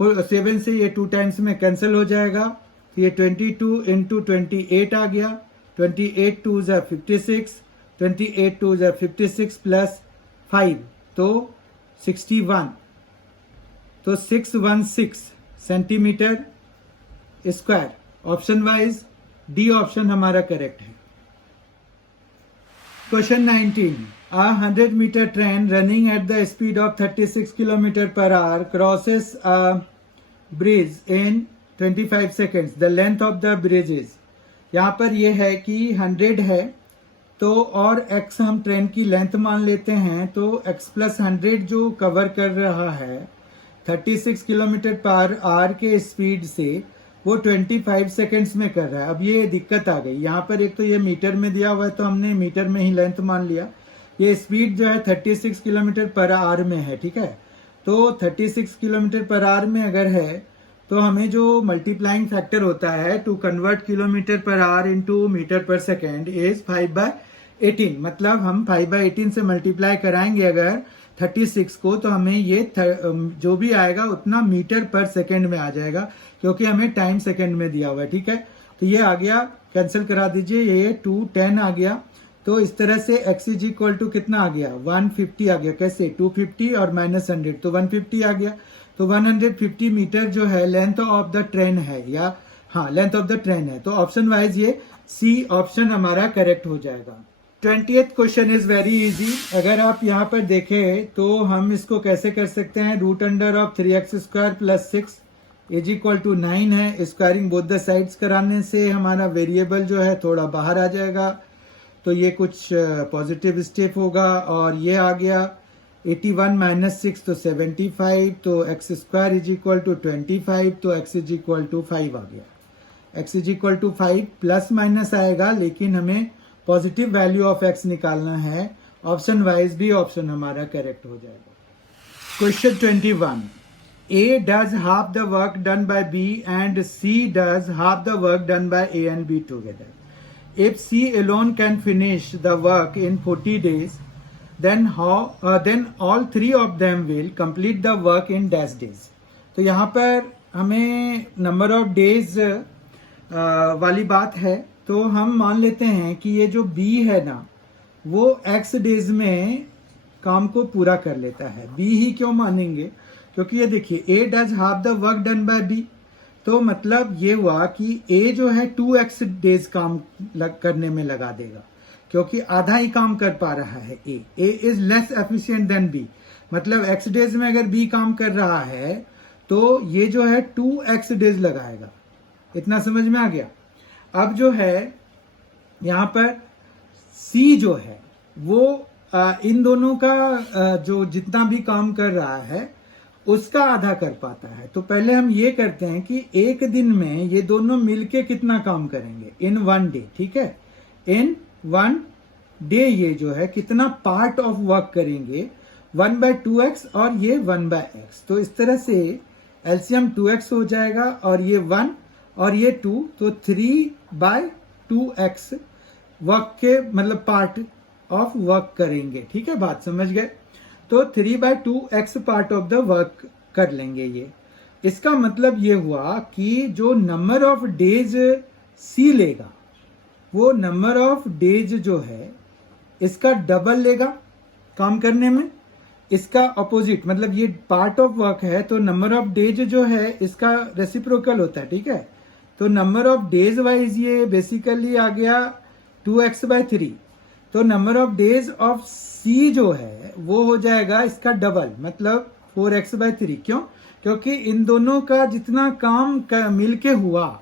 7 से ये 2 टाइम्स में कैंसिल हो जाएगा, तो ये 22 इंटू 28 आ गया, 28 2 ज़ा 56, 28 2 ज़ा 56 प्लस 5 तो 61, तो 616 centimetre square. Option wise D option हमारा करेक्ट है। Question 19, a 100 meter train running at the speed of 36 km/h crosses a bridge in 25 seconds. The length of the bridge is, यहाँ पर ये है कि 100 है, तो और x हम ट्रेन की लेंथ मान लेते हैं, तो x प्लस 100 जो कवर कर रहा है 36 km/h के स्पीड से, वो 25 सेकेंड्स में कर रहा है। अब ये दिक्कत आ गई, यहाँ पर एक तो ये मीटर में दिया हुआ है, तो हमने मीटर में ही लेंथ मान लिया। ये स्पीड जो है 36 km/h में है। ठीक है, तो 36 km/h में अगर है, तो हमें जो मल्टीप्लाइंग फैक्टर होता है to convert km/h into meter पर सेकेंड इज 5/18। मतलब हम 5/18 से मल्टीप्लाई कराएंगे अगर 36 को, तो हमें ये जो भी आएगा उतना मीटर पर सेकेंड में आ जाएगा, क्योंकि हमें टाइम सेकेंड में दिया हुआ है। ठीक है, तो ये आ गया, कैंसिल करा दीजिए, ये 210 आ गया। तो इस तरह से x इज इक्वल टू कितना आ गया 150 आ गया। कैसे 250 और माइनस 100, तो 150 आ गया। तो 150 मीटर जो है लेंथ ऑफ द ट्रेन है, या हाँ लेंथ ऑफ द ट्रेन है। तो ऑप्शन वाइज ये सी ऑप्शन हमारा करेक्ट हो जाएगा। 20th question is very easy. अगर आप यहाँ पर देखें तो हम इसको कैसे कर सकते हैं, root under of 3x² plus 6 is equal to 9 है। स्क्वायरिंग बोथ द साइड्स कराने से हमारा वेरिएबल जो है थोड़ा बाहर आ जाएगा, तो ये कुछ पॉजिटिव स्टेप होगा। और ये आ गया 81 माइनस 6 तो 75, तो x² इज इक्वल टू 25, तो x इज इक्वल टू 5 आ गया। x is equal to 5 plus minus आएगा, लेकिन हमें पॉजिटिव वैल्यू ऑफ x निकालना है। ऑप्शन वाइज भी ऑप्शन हमारा करेक्ट हो जाएगा। Question 21, A does half the work done by B and C does half the work done by A and B together. If C alone can finish the work in 40 days, then all three of them will complete the work in dash days. तो यहाँ पर हमें number of days वाली बात है, तो हम मान लेते हैं कि ये जो B है ना, वो X डेज में काम को पूरा कर लेता है। B ही क्यों मानेंगे, क्योंकि ये देखिए A does half the work done by B, तो मतलब ये हुआ कि A जो है 2x डेज काम करने में लगा देगा, क्योंकि आधा ही काम कर पा रहा है A is less efficient then B। मतलब x डेज में अगर B काम कर रहा है तो ये जो है 2x डेज लगाएगा। इतना समझ में आ गया। अब जो है यहाँ पर C जो है वो इन दोनों का जो जितना भी काम कर रहा है उसका आधा कर पाता है। तो पहले हम ये करते हैं कि एक दिन में ये दोनों मिलके कितना काम करेंगे इन 1 डे। ठीक है, इन 1 डे ये जो है कितना पार्ट ऑफ वर्क करेंगे, 1/2x और ये 1/x। तो इस तरह से एलसीएम 2x हो जाएगा और ये 1 और ये 2, तो 3/2x वर्क के मतलब पार्ट ऑफ वर्क करेंगे। ठीक है, बात समझ गए। तो 3/2x part of the work कर लेंगे ये। इसका मतलब ये हुआ कि जो नंबर ऑफ डेज C लेगा वो नंबर ऑफ डेज जो है इसका डबल लेगा काम करने में। इसका अपोजिट मतलब ये पार्ट ऑफ वर्क है, तो नंबर ऑफ डेज जो है इसका रेसिप्रोकल होता है। ठीक है, तो नंबर ऑफ डेज वाइज ये बेसिकली आ गया 2x/3। तो number of days of C जो है वो हो जाएगा इसका डबल, मतलब 4x/3। क्यों? क्योंकि इन दोनों का जितना काम मिलके हुआ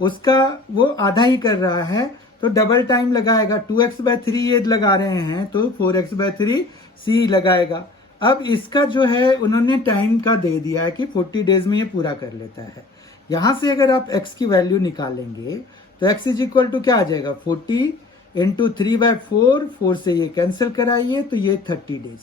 उसका वो आधा ही कर रहा है, तो डबल टाइम लगाएगा। 2x/3 ये लगा रहे हैं तो 4x/3 C लगाएगा। अब इसका जो है उन्होंने टाइम का दे दिया है कि 40 डेज में ये पूरा कर लेता है। यहां से अगर आप x की वैल्यू निकालेंगे तो x इज इक्वल टू क्या आ जाएगा, 40 इंटू 3/4, 4 से ये कैंसिल कराइए तो ये 30 डेज।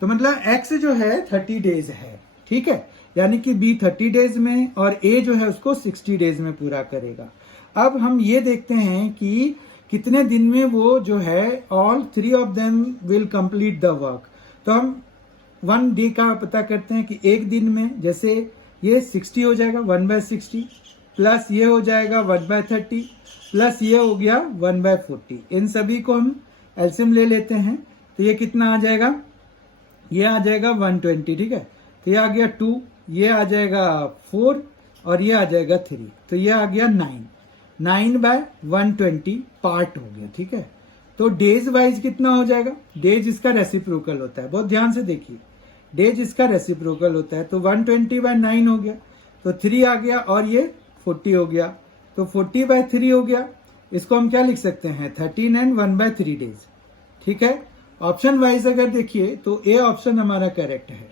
तो मतलब x जो है 30 डेज है। ठीक है, यानी कि B 30 डेज में और A जो है उसको 60 डेज में पूरा करेगा। अब हम ये देखते हैं कि कितने दिन में वो जो है all 3 of them will complete the work. तो हम 1 डे का पता करते हैं कि एक दिन में जैसे ये 60 हो जाएगा 1/60, प्लस ये हो जाएगा 1/30, प्लस ये हो गया 1/40। इन सभी को हम एलसीएम ले लेते हैं तो ये कितना आ जाएगा, ये आ जाएगा 120। ठीक है, तो ये आ गया 2, ये आ जाएगा 4 और ये आ जाएगा 3, तो ये आ गया 9/120 पार्ट हो गया। ठीक है, तो डेज वाइज कितना हो जाएगा, डेज इसका रेसिप्रोकल होता है, बहुत ध्यान से देखिए, डेज इसका रेसिप्रोकल होता है। तो 120/9 हो गया, तो 3 आ गया और ये 40 हो गया, तो 40/3 हो गया। इसको हम क्या लिख सकते हैं, 13 एंड 1/3 डेज। ठीक है, ऑप्शन वाइज अगर देखिए तो ए ऑप्शन हमारा करेक्ट है।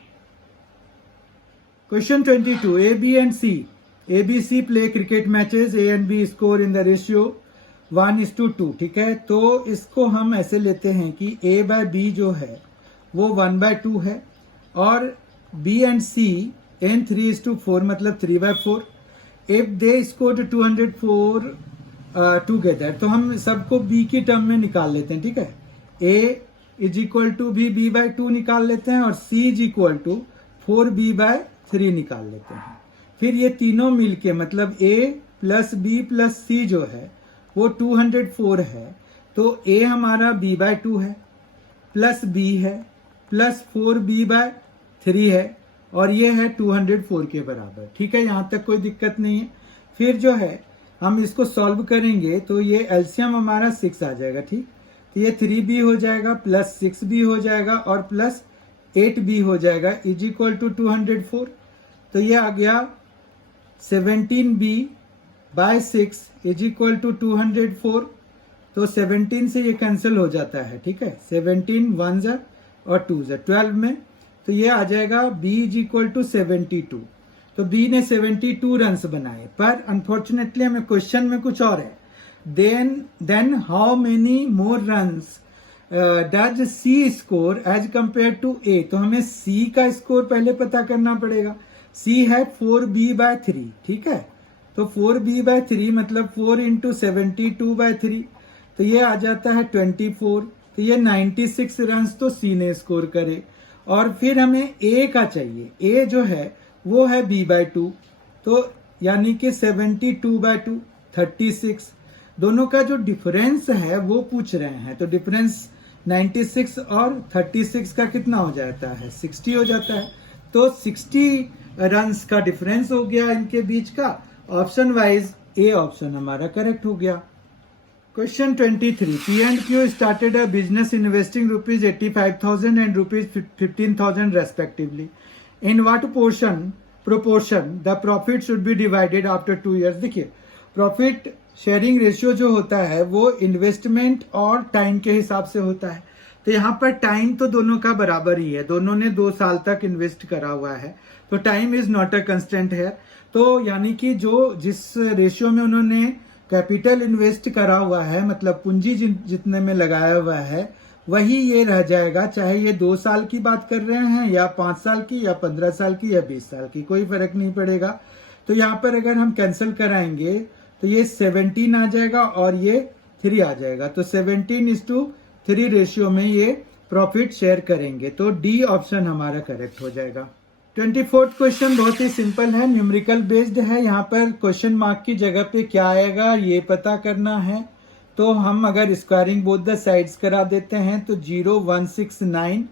Question 22, A, B and C. A, B, C play cricket matches. A and B score in the ratio 1:2। ठीक है, तो इसको हम ऐसे लेते हैं कि A/B जो है वो 1/2 है और B and C in 3:4 मतलब 3/4। If they scored 204 together, तो हम सबको B की टर्म में निकाल लेते हैं। ठीक है, A is equal to B/2 निकाल लेते हैं और C is equal to 4B/3 निकाल लेते हैं। फिर ये तीनों मिलके मतलब A plus B plus C जो है वो 204 है, तो A हमारा B/2 है प्लस B है प्लस 4B/3 है और ये है 204 के बराबर। ठीक है, यहां तक कोई दिक्कत नहीं है। फिर जो है हम इसको सॉल्व करेंगे तो ये एलसीएम हमारा 6 आ जाएगा। ठीक, तो ये 3b हो जाएगा प्लस 6b हो जाएगा और प्लस 8b हो जाएगा इज इक्वल टू 204। तो ये आ गया 17b bye 6 is equal to 204। तो 17 से ये कैंसिल हो जाता है, ठीक है, 17 1 जा और 2 जा 12 में, तो ये आ जाएगा b इज इक्वल टू 72। तो b ने 72 रन्स बनाए, पर अनफॉर्चुनेटली हमें क्वेश्चन में कुछ और है। Then how many more runs does C score as compared to A. तो हमें सी का स्कोर पहले पता करना पड़ेगा। सी है 4b बाय 3, ठीक है, तो 4b बाय 3 मतलब 4 इंटू 72 बाय 3, तो ये आ जाता है 24। तो ये 96 रन्स तो सी ने स्कोर करे। और फिर हमें ए का चाहिए, ए जो है वो है b बाय 2, तो यानी कि 72 बाय 2 36। दोनों का जो डिफरेंस है वो पूछ रहे हैं, तो डिफरेंस 96 और 36 का कितना हो जाता है, 60 हो जाता है। तो 60 रन्स का डिफरेंस हो गया इनके बीच का। ऑप्शन वाइज ए ऑप्शन हमारा करेक्ट हो गया। Question 23, P&Q started a business investing rupees 85,000 and rupees 15,000 respectively. In what proportion the profit should be divided after 2 years? देखिए, प्रॉफिट शेयरिंग रेशियो जो होता है वो इन्वेस्टमेंट और टाइम के हिसाब से होता है। तो यहाँ पर टाइम तो दोनों का बराबर ही है, दोनों ने 2 साल तक इन्वेस्ट करा हुआ है, तो time is not a constant है। तो यानी कि जो जिस रेशियो में उन्होंने कैपिटल इन्वेस्ट करा हुआ है, मतलब पूंजी जितने में लगाया हुआ है, वही ये रह जाएगा, चाहे ये 2 साल की बात कर रहे हैं या 5 साल की या 15 साल की या 20 साल की, कोई फर्क नहीं पड़ेगा। तो यहाँ पर अगर हम कैंसिल कराएंगे तो ये 17 आ जाएगा और ये 3 आ जाएगा, तो 17:3 रेशियो में ये प्रॉफिट शेयर करेंगे। तो डी ऑप्शन हमारा करेक्ट हो जाएगा। 24th क्वेश्चन बहुत ही सिंपल है, न्यूमेरिकल बेस्ड है। यहाँ पर क्वेश्चन मार्क की जगह पे क्या आएगा ये पता करना है। तो हम अगर स्क्वायरिंग बोथ द साइड्स करा देते हैं तो 0169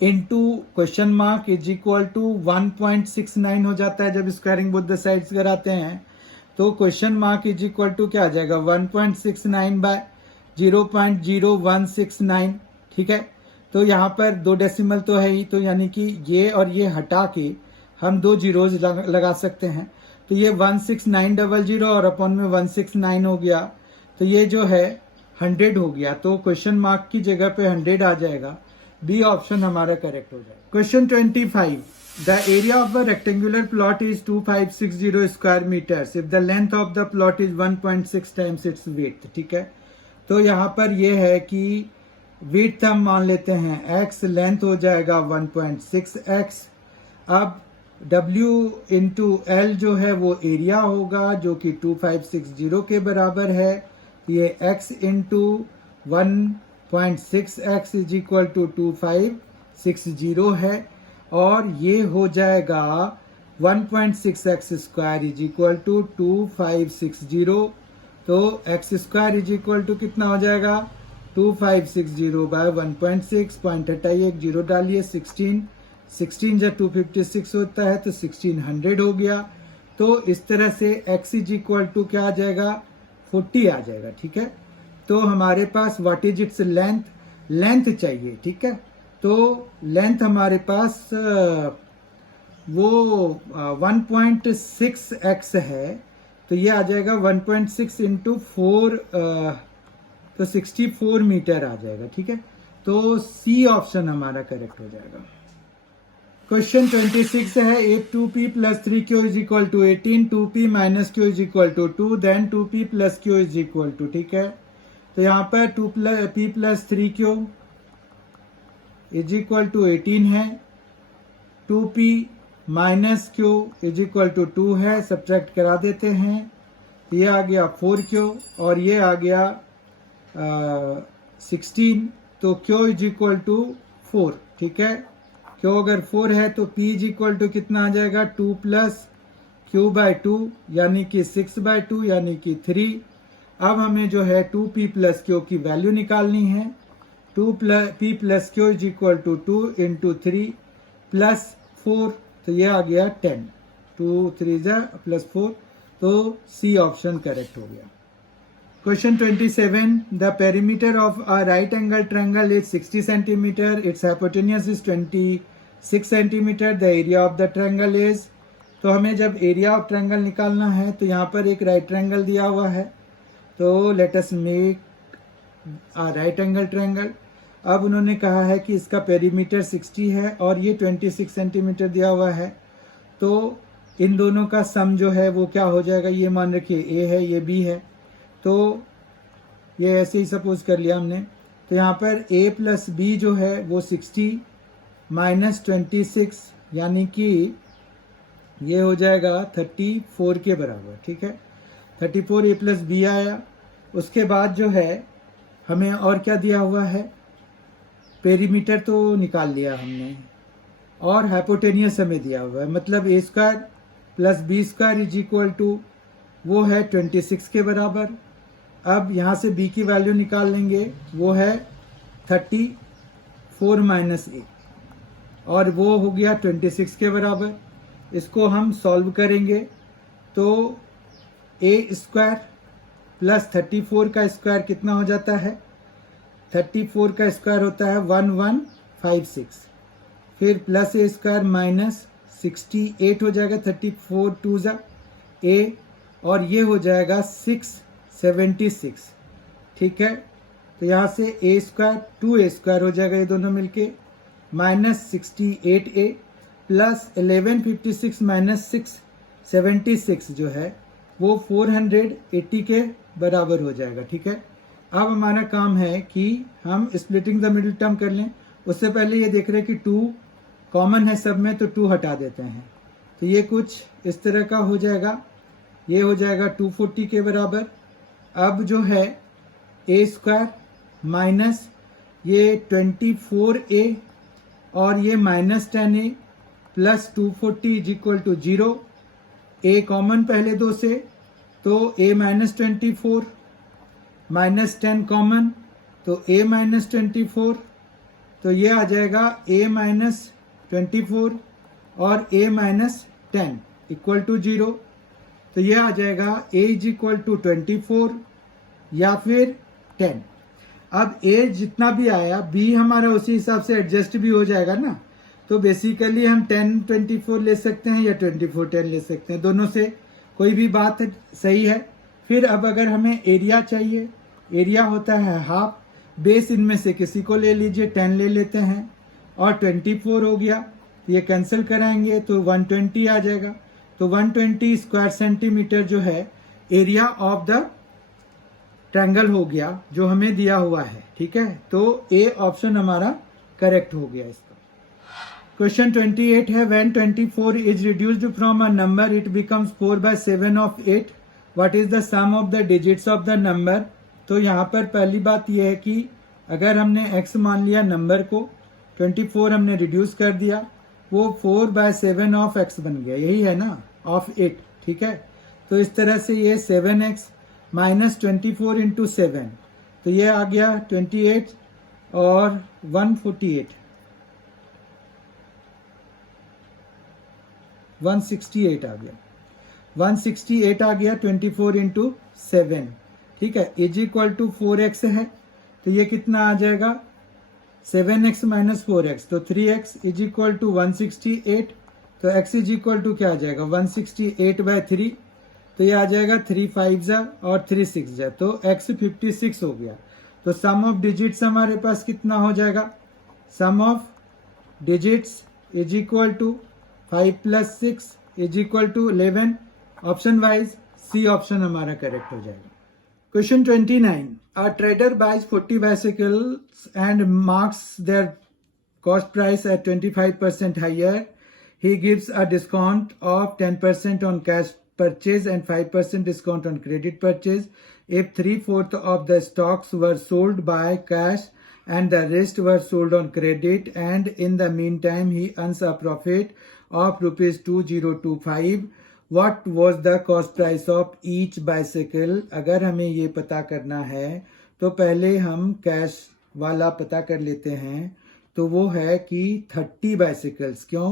into question mark is equal to 1.69 हो जाता है जब स्क्वायरिंग बोथ द साइड्स कराते हैं। तो question mark is equal to क्या आ जाएगा, 1.69 बाय 0.0169, ठीक है। तो यहाँ पर 2 डेसिमल तो है ही, तो यानी कि ये और ये हटा के हम 2 जीरोज लगा सकते हैं। तो ये 16900 और अपॉन में 169 हो गया, तो ये जो है 100 हो गया। तो क्वेश्चन मार्क की जगह पे 100 आ जाएगा, बी ऑप्शन हमारा करेक्ट हो जाएगा। Question 25, the area of a rectangular plot is 2560 square meters if the length of the plot is 1.6 times its width, ठीक है। तो यहाँ पर ये है कि विड्थ हम मान लेते हैं x, लेंथ हो जाएगा 1.6x। अब w इंटू एल जो है वो एरिया होगा जो कि 2560 के बराबर है। ये x into 1.6x is equal to 2560 है, और ये हो जाएगा 1.6x square is equal to 2560। तो x square is equal to कितना हो जाएगा, 2560 बाय 1.6, पॉइंट हटाइए, 1 जीरो डालिए, 16 जब 256 होता है तो 1600 हो गया। तो इस तरह से x इज इक्वल टू क्या आ जाएगा, 40 आ जाएगा, ठीक है। तो हमारे पास व्हाट इज इट्स लेंथ चाहिए, ठीक है। तो लेंथ हमारे पास वो 1.6x है, तो ये आ जाएगा 1.6 इंटू 4, तो 64 मीटर आ जाएगा, ठीक है। तो सी ऑप्शन हमारा करेक्ट हो जाएगा। क्वेश्चन 26 है, 8 2p + 3q is equal to 18, 2p - q is equal to 2, then 2p + q is equal to, ठीक है। तो यहाँ पर 2p + 3q is equal to 18 है, 2p - q is equal to 2 है, सब्ट्रैक्ट करा देते हैं, तो ये आ गया 4q और ये आ गया 16, तो q इज इक्वल टू 4, ठीक है। q अगर 4 है तो p इज इक्वल टू कितना आ जाएगा, 2 + q/2 यानी कि 6/2 यानी कि 3। अब हमें जो है 2p + q की वैल्यू निकालनी है। 2p + q is equal to 2 into 3 + 4, तो ये आ गया 10, 2 3 + 4, तो सी ऑप्शन करेक्ट हो गया। Question 27. The perimeter of a right angle triangle is 60 centimeter. Its hypotenuse is 26 centimeter. The area of the triangle is. तो हमें जब एरिया ऑफ ट्रायंगल निकालना है तो यहाँ पर एक राइट ट्रायंगल दिया हुआ है, तो let us make a right angle triangle. अब उन्होंने कहा है कि इसका पेरीमीटर 60 है और ये 26 सेंटीमीटर दिया हुआ है, तो इन दोनों का सम जो है वो क्या हो जाएगा, ये मान रखिए ए है, ये बी है, तो ये ऐसे ही सपोज कर लिया हमने। तो यहाँ पर a प्लस बी जो है वो 60 माइनस 26 यानी कि ये हो जाएगा 34 के बराबर। ठीक है, 34 a प्लस बी आया। उसके बाद जो है हमें और क्या दिया हुआ है, पेरीमीटर तो निकाल लिया हमने और हाइपोटेनियस हमें दिया हुआ है, मतलब a square plus b square is equal to वो है 26 के बराबर। अब यहाँ से b की वैल्यू निकाल लेंगे, वो है 34 माइनस a और वो हो गया 26 के बराबर। इसको हम सॉल्व करेंगे तो a स्क्वायर प्लस 34 का स्क्वायर कितना हो जाता है, 34 का स्क्वायर होता है 1156, फिर प्लस a स्क्वायर माइनस 68 हो जाएगा, 34 टू जा a और ये हो जाएगा 676। ठीक है, तो यहाँ से a स्क्वायर 2a स्क्वायर हो जाएगा, ये दोनों मिलके माइनस 68a प्लस 1156 माइनस 676 जो है वो 480 के बराबर हो जाएगा। ठीक है, अब हमारा काम है कि हम स्प्लिटिंग द मिडिल टर्म कर लें। उससे पहले ये देख रहे हैं कि 2 कॉमन है सब में, तो 2 हटा देते हैं, तो ये कुछ इस तरह का हो जाएगा, ये हो जाएगा 240 के बराबर। अब जो है a स्क्वायर माइनस ये 24a और ये minus 10a plus 240 is equal to 0। a common पहले दो से, तो a माइनस 24 माइनस 10 कॉमन, तो a माइनस 24, तो ये आ जाएगा a माइनस 24 और a माइनस 10 इक्वल टू 0। तो ये आ जाएगा a इज इक्वल टू 24 या फिर 10। अब a जितना भी आया b हमारा उसी हिसाब से एडजस्ट भी हो जाएगा ना, तो बेसिकली हम 10 24 ले सकते हैं या 24 10 ले सकते हैं, दोनों से कोई भी बात सही है। फिर अब अगर हमें एरिया चाहिए, एरिया होता है हाफ, बेस इनमें से किसी को ले लीजिए, 10 ले लेते हैं और 24 हो गया, ये कैंसिल कराएंगे तो 120 आ जाएगा। तो 120 स्क्वायर सेंटीमीटर जो है एरिया ऑफ द ट्रायंगल हो गया जो हमें दिया हुआ है। ठीक है, तो ए ऑप्शन हमारा करेक्ट हो गया इसका। क्वेश्चन 28 है, when 24 is reduced from a number it becomes 4/7 of 8, what is the sum of the digits of the number. तो यहाँ पर पहली बात यह है कि अगर हमने x मान लिया नंबर को, 24 हमने रिड्यूस कर दिया, वो 4/7 ऑफ x बन गया, यही है ना, ऑफ 8। ठीक है, तो इस तरह से ये 7x माइनस 24 इंटू 7, तो ये आ गया 28 और 148 168 आ गया, 168 आ गया 24 इंटू 7। ठीक है, इज इक्वल टू 4x है, तो ये कितना आ जाएगा 7x माइनस 4x, तो 3x इज इक्वल टू 168, तो x इज इक्वल टू क्या आ जाएगा 168/3, तो ये आ जाएगा 3 5 जा और 3 6 जा, तो x 56 हो गया। तो सम ऑफ डिजिट्स हमारे पास कितना हो जाएगा, sum of digits is equal to 5 plus 6 is equal to 11। Option wise C option हमारा करेक्ट हो जाएगा। Question 29, a trader buys 40 bicycles and marks their cost price at 25% higher. He gives a discount of 10% on cash purchase and 5% discount on credit purchase. If 3/4 of the stocks were sold by cash and the rest were sold on credit, and in the meantime he earns a profit of rupees 2025, what was the cost price of each bicycle? अगर हमें ये पता करना है तो पहले हम cash वाला पता कर लेते हैं, तो वो है कि 30 बाइसिकल्स, क्यों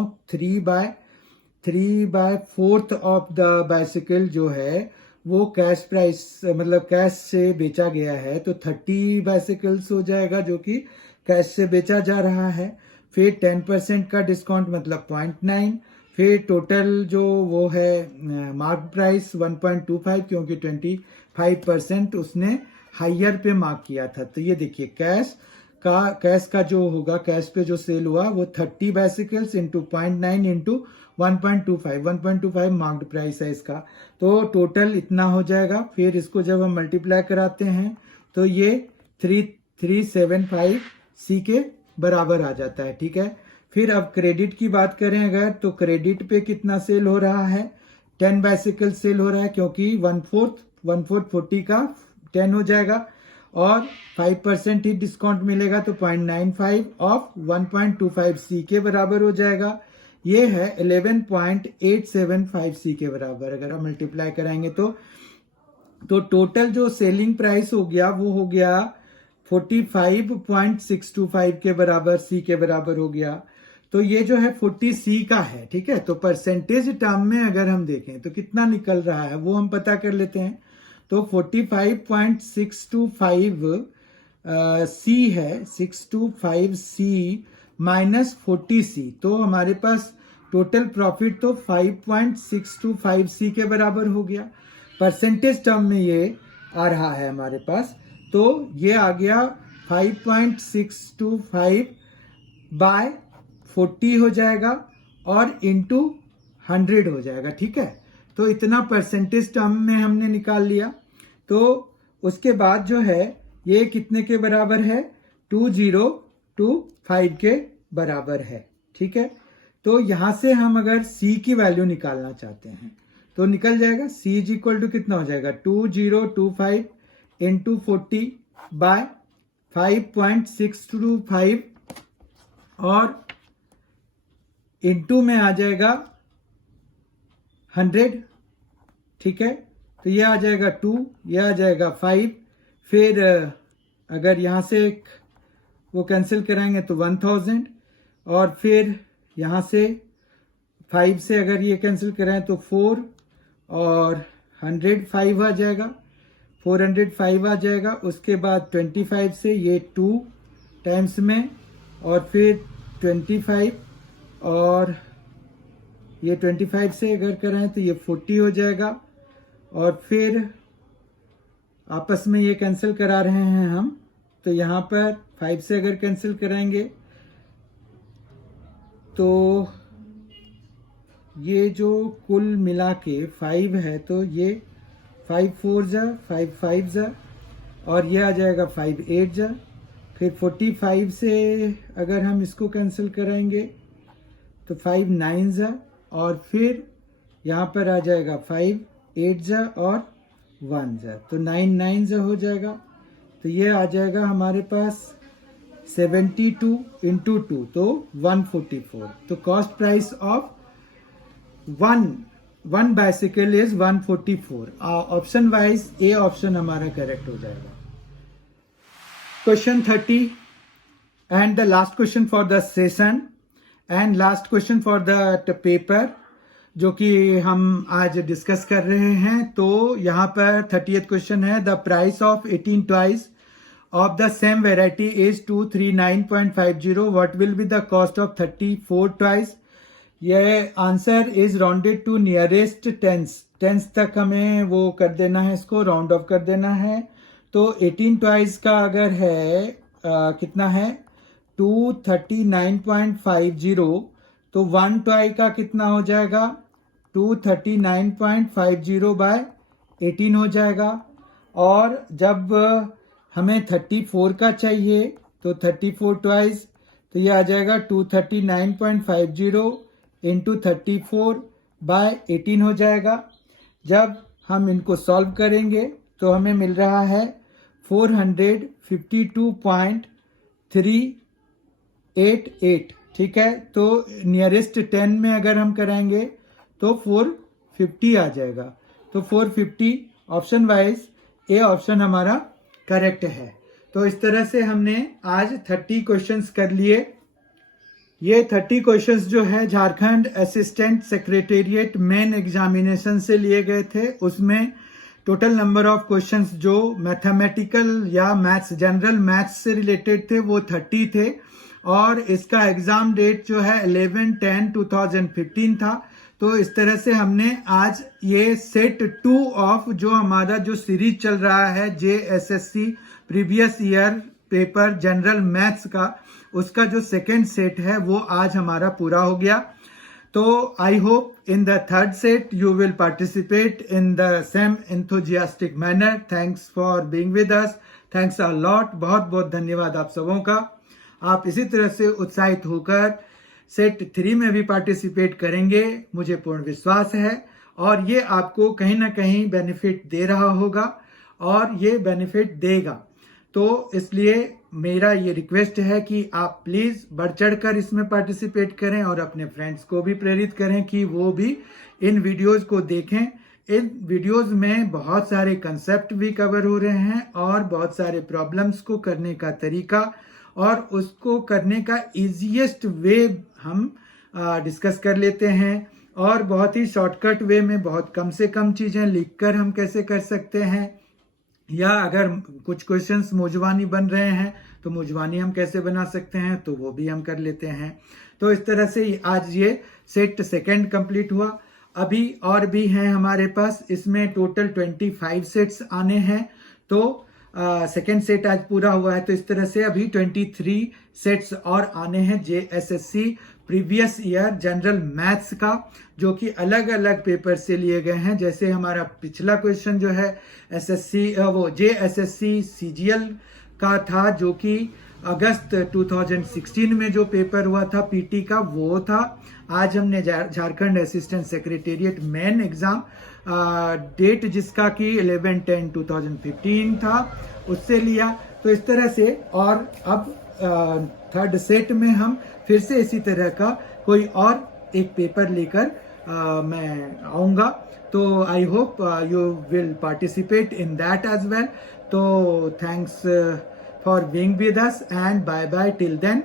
3/4 ऑफ द बाइसिकल जो है वो कैश प्राइस मतलब कैश से बेचा गया है तो 30 बाइसिकल्स हो जाएगा जो कि कैश से बेचा जा रहा है। फिर 10% का डिस्काउंट मतलब 0.9। फिर टोटल जो वो है मार्क प्राइस 1.25 क्योंकि 25% उसने हायर पे मार्क किया था। तो ये देखिए कैश का जो होगा, कैश पे जो सेल हुआ वो 30 bicycles into 0.9 into 1.25 marked price है इसका। तो टोटल इतना हो जाएगा। फिर इसको जब हम मल्टीप्लाई कराते हैं तो ये 3375 सी के बराबर आ जाता है। ठीक है, फिर अब क्रेडिट की बात करें अगर, तो क्रेडिट पे कितना सेल हो रहा है, 10 बाइसिकल सेल हो रहा है क्योंकि 1/4 40 का 10 हो जाएगा और 5% ही डिस्काउंट मिलेगा तो 0.95 ऑफ 1.25 सी के बराबर हो जाएगा। ये है 11.875 सी के बराबर। अगर हम मल्टीप्लाई कराएंगे तो टोटल जो सेलिंग प्राइस हो गया वो हो गया 45.625 के बराबर, सी के बराबर हो गया। तो ये जो है 40 सी का है। ठीक है, तो परसेंटेज टर्म में अगर हम देखें तो कितना निकल रहा है वो हम पता कर लेते हैं। तो 45.625 सी है, 625 सी माइनस 40 सी, तो हमारे पास टोटल प्रॉफिट तो 5.625 सी के बराबर हो गया। परसेंटेज टर्म में ये आ रहा है हमारे पास, तो ये आ गया 5.625 बाय 40 हो जाएगा और इंटू 100 हो जाएगा। ठीक है, तो इतना परसेंटेज टर्म में हमने निकाल लिया। तो उसके बाद जो है ये कितने के बराबर है, 2025 के बराबर है। ठीक है, तो यहां से हम अगर C की वैल्यू निकालना चाहते हैं तो निकल जाएगा। C इज इक्वल टू कितना हो जाएगा, 2025 इंटू 40 बाय 5.625 और इंटू में आ जाएगा 100। ठीक है, तो ये आ जाएगा 2, ये आ जाएगा 5। फिर अगर यहाँ से वो कैंसिल कराएंगे तो 1000 और फिर यहाँ से 5 से अगर ये कैंसिल कराएं तो 4 और 105 आ जाएगा, 405 आ जाएगा। उसके बाद 25 से ये 2 टाइम्स में और फिर 25 और ये 25 से अगर कराएं तो ये 40 हो जाएगा और फिर आपस में ये कैंसिल करा रहे हैं हम, तो यहाँ पर 5 से अगर कैंसिल कराएंगे तो ये जो कुल मिला के 5 है तो ये 5 4 जा 5 5 जा और ये आ जाएगा 5 8 जा। फिर 45 से अगर हम इसको कैंसिल कराएंगे तो 5 9 जा और फिर यहाँ पर आ जाएगा 5 8 जा और 1 जा, तो 9 9 जा हो जाएगा। तो ये आ जाएगा हमारे पास 72 इंटू 2 तो 144। तो cost price of one bicycle is 144। Option wise A option हमारा करेक्ट हो जाएगा। Question 30 and the last question for the session and last question for the paper जो कि हम आज डिस्कस कर रहे हैं। तो यहाँ पर 30th क्वेश्चन है, the price of 18 toys of the same variety is 239.50. What will be the cost of 34 toys? ये answer is rounded to nearest tens तक हमें वो कर देना है, इसको राउंड ऑफ कर देना है। तो 18 टॉयज का अगर है कितना है 239.50, तो 1 टॉय का कितना हो जाएगा 239.50 बाय 18 हो जाएगा। और जब हमें 34 का चाहिए तो 34 टॉयज, तो ये आ जाएगा 239.50 इंटू 34 बाय 18 हो जाएगा। जब हम इनको सॉल्व करेंगे तो हमें मिल रहा है 452.388। ठीक है, तो नियरेस्ट 10 में अगर हम कराएंगे तो 450 आ जाएगा। तो 450 ऑप्शन वाइज ए ऑप्शन हमारा करेक्ट है। तो इस तरह से हमने आज 30 क्वेश्चंस कर लिए। ये 30 क्वेश्चंस जो है Jharkhand assistant secretariat main examination से लिए गए थे। उसमें टोटल नंबर ऑफ क्वेश्चंस जो मैथमेटिकल या मैथ्स जनरल मैथ्स से रिलेटेड थे वो 30 थे और इसका एग्जाम डेट जो है 11/10/2015 था। तो इस तरह से हमने आज ये सेट 2 ऑफ जो हमारा जो सीरीज चल रहा है JSSC previous year paper general maths का, उसका जो सेकेंड सेट है वो आज हमारा पूरा हो गया। तो I hope in the third set you will participate in the same enthusiastic manner. Thanks for being with us, thanks a lot, बहुत बहुत धन्यवाद आप सबों का। आप इसी तरह से उत्साहित होकर सेट 3 में भी पार्टिसिपेट करेंगे, मुझे पूर्ण विश्वास है। और ये आपको कहीं ना कहीं बेनिफिट दे रहा होगा और ये बेनिफिट देगा। तो इसलिए मेरा ये रिक्वेस्ट है कि आप प्लीज बढ़ चढ़ कर इसमें पार्टिसिपेट करें और अपने फ्रेंड्स को भी प्रेरित करें कि वो भी इन वीडियोस को देखें। इन वीडियोस में बहुत सारे कंसेप्ट भी कवर हो रहे हैं और बहुत सारे प्रॉब्लम्स को करने का तरीका और उसको करने का इजीएस्ट वे हम डिस्कस कर लेते हैं और बहुत ही शॉर्टकट वे में बहुत कम से कम चीजें लिखकर हम कैसे कर सकते हैं, या अगर कुछ क्वेश्चंस मौजवानी बन रहे हैं तो मौजवानी हम कैसे बना सकते हैं, तो वो भी हम कर लेते हैं। तो इस तरह से आज ये सेट सेकंड कंप्लीट हुआ। अभी और भी हैं हमारे पास, इसमें टोटल 25 सेट्स आने हैं। तो सेकेंड सेट आज पूरा हुआ है, तो इस तरह से अभी 23 सेट्स और आने हैं JSSC previous year general maths का, जो कि अलग अलग पेपर से लिए गए हैं। जैसे हमारा पिछला क्वेश्चन जो है वो JSSC CGL का था, जो कि अगस्त 2016 में जो पेपर हुआ था PT का वो था। आज हमने Jharkhand assistant secretariat main exam date जिसका कि 11/10/2015 था उससे लिया। तो इस तरह से और अब थर्ड सेट में हम फिर से इसी तरह का कोई और एक पेपर लेकर मैं आऊंगा। तो I hope you will participate in that as well. तो thanks for being with us and bye bye till then.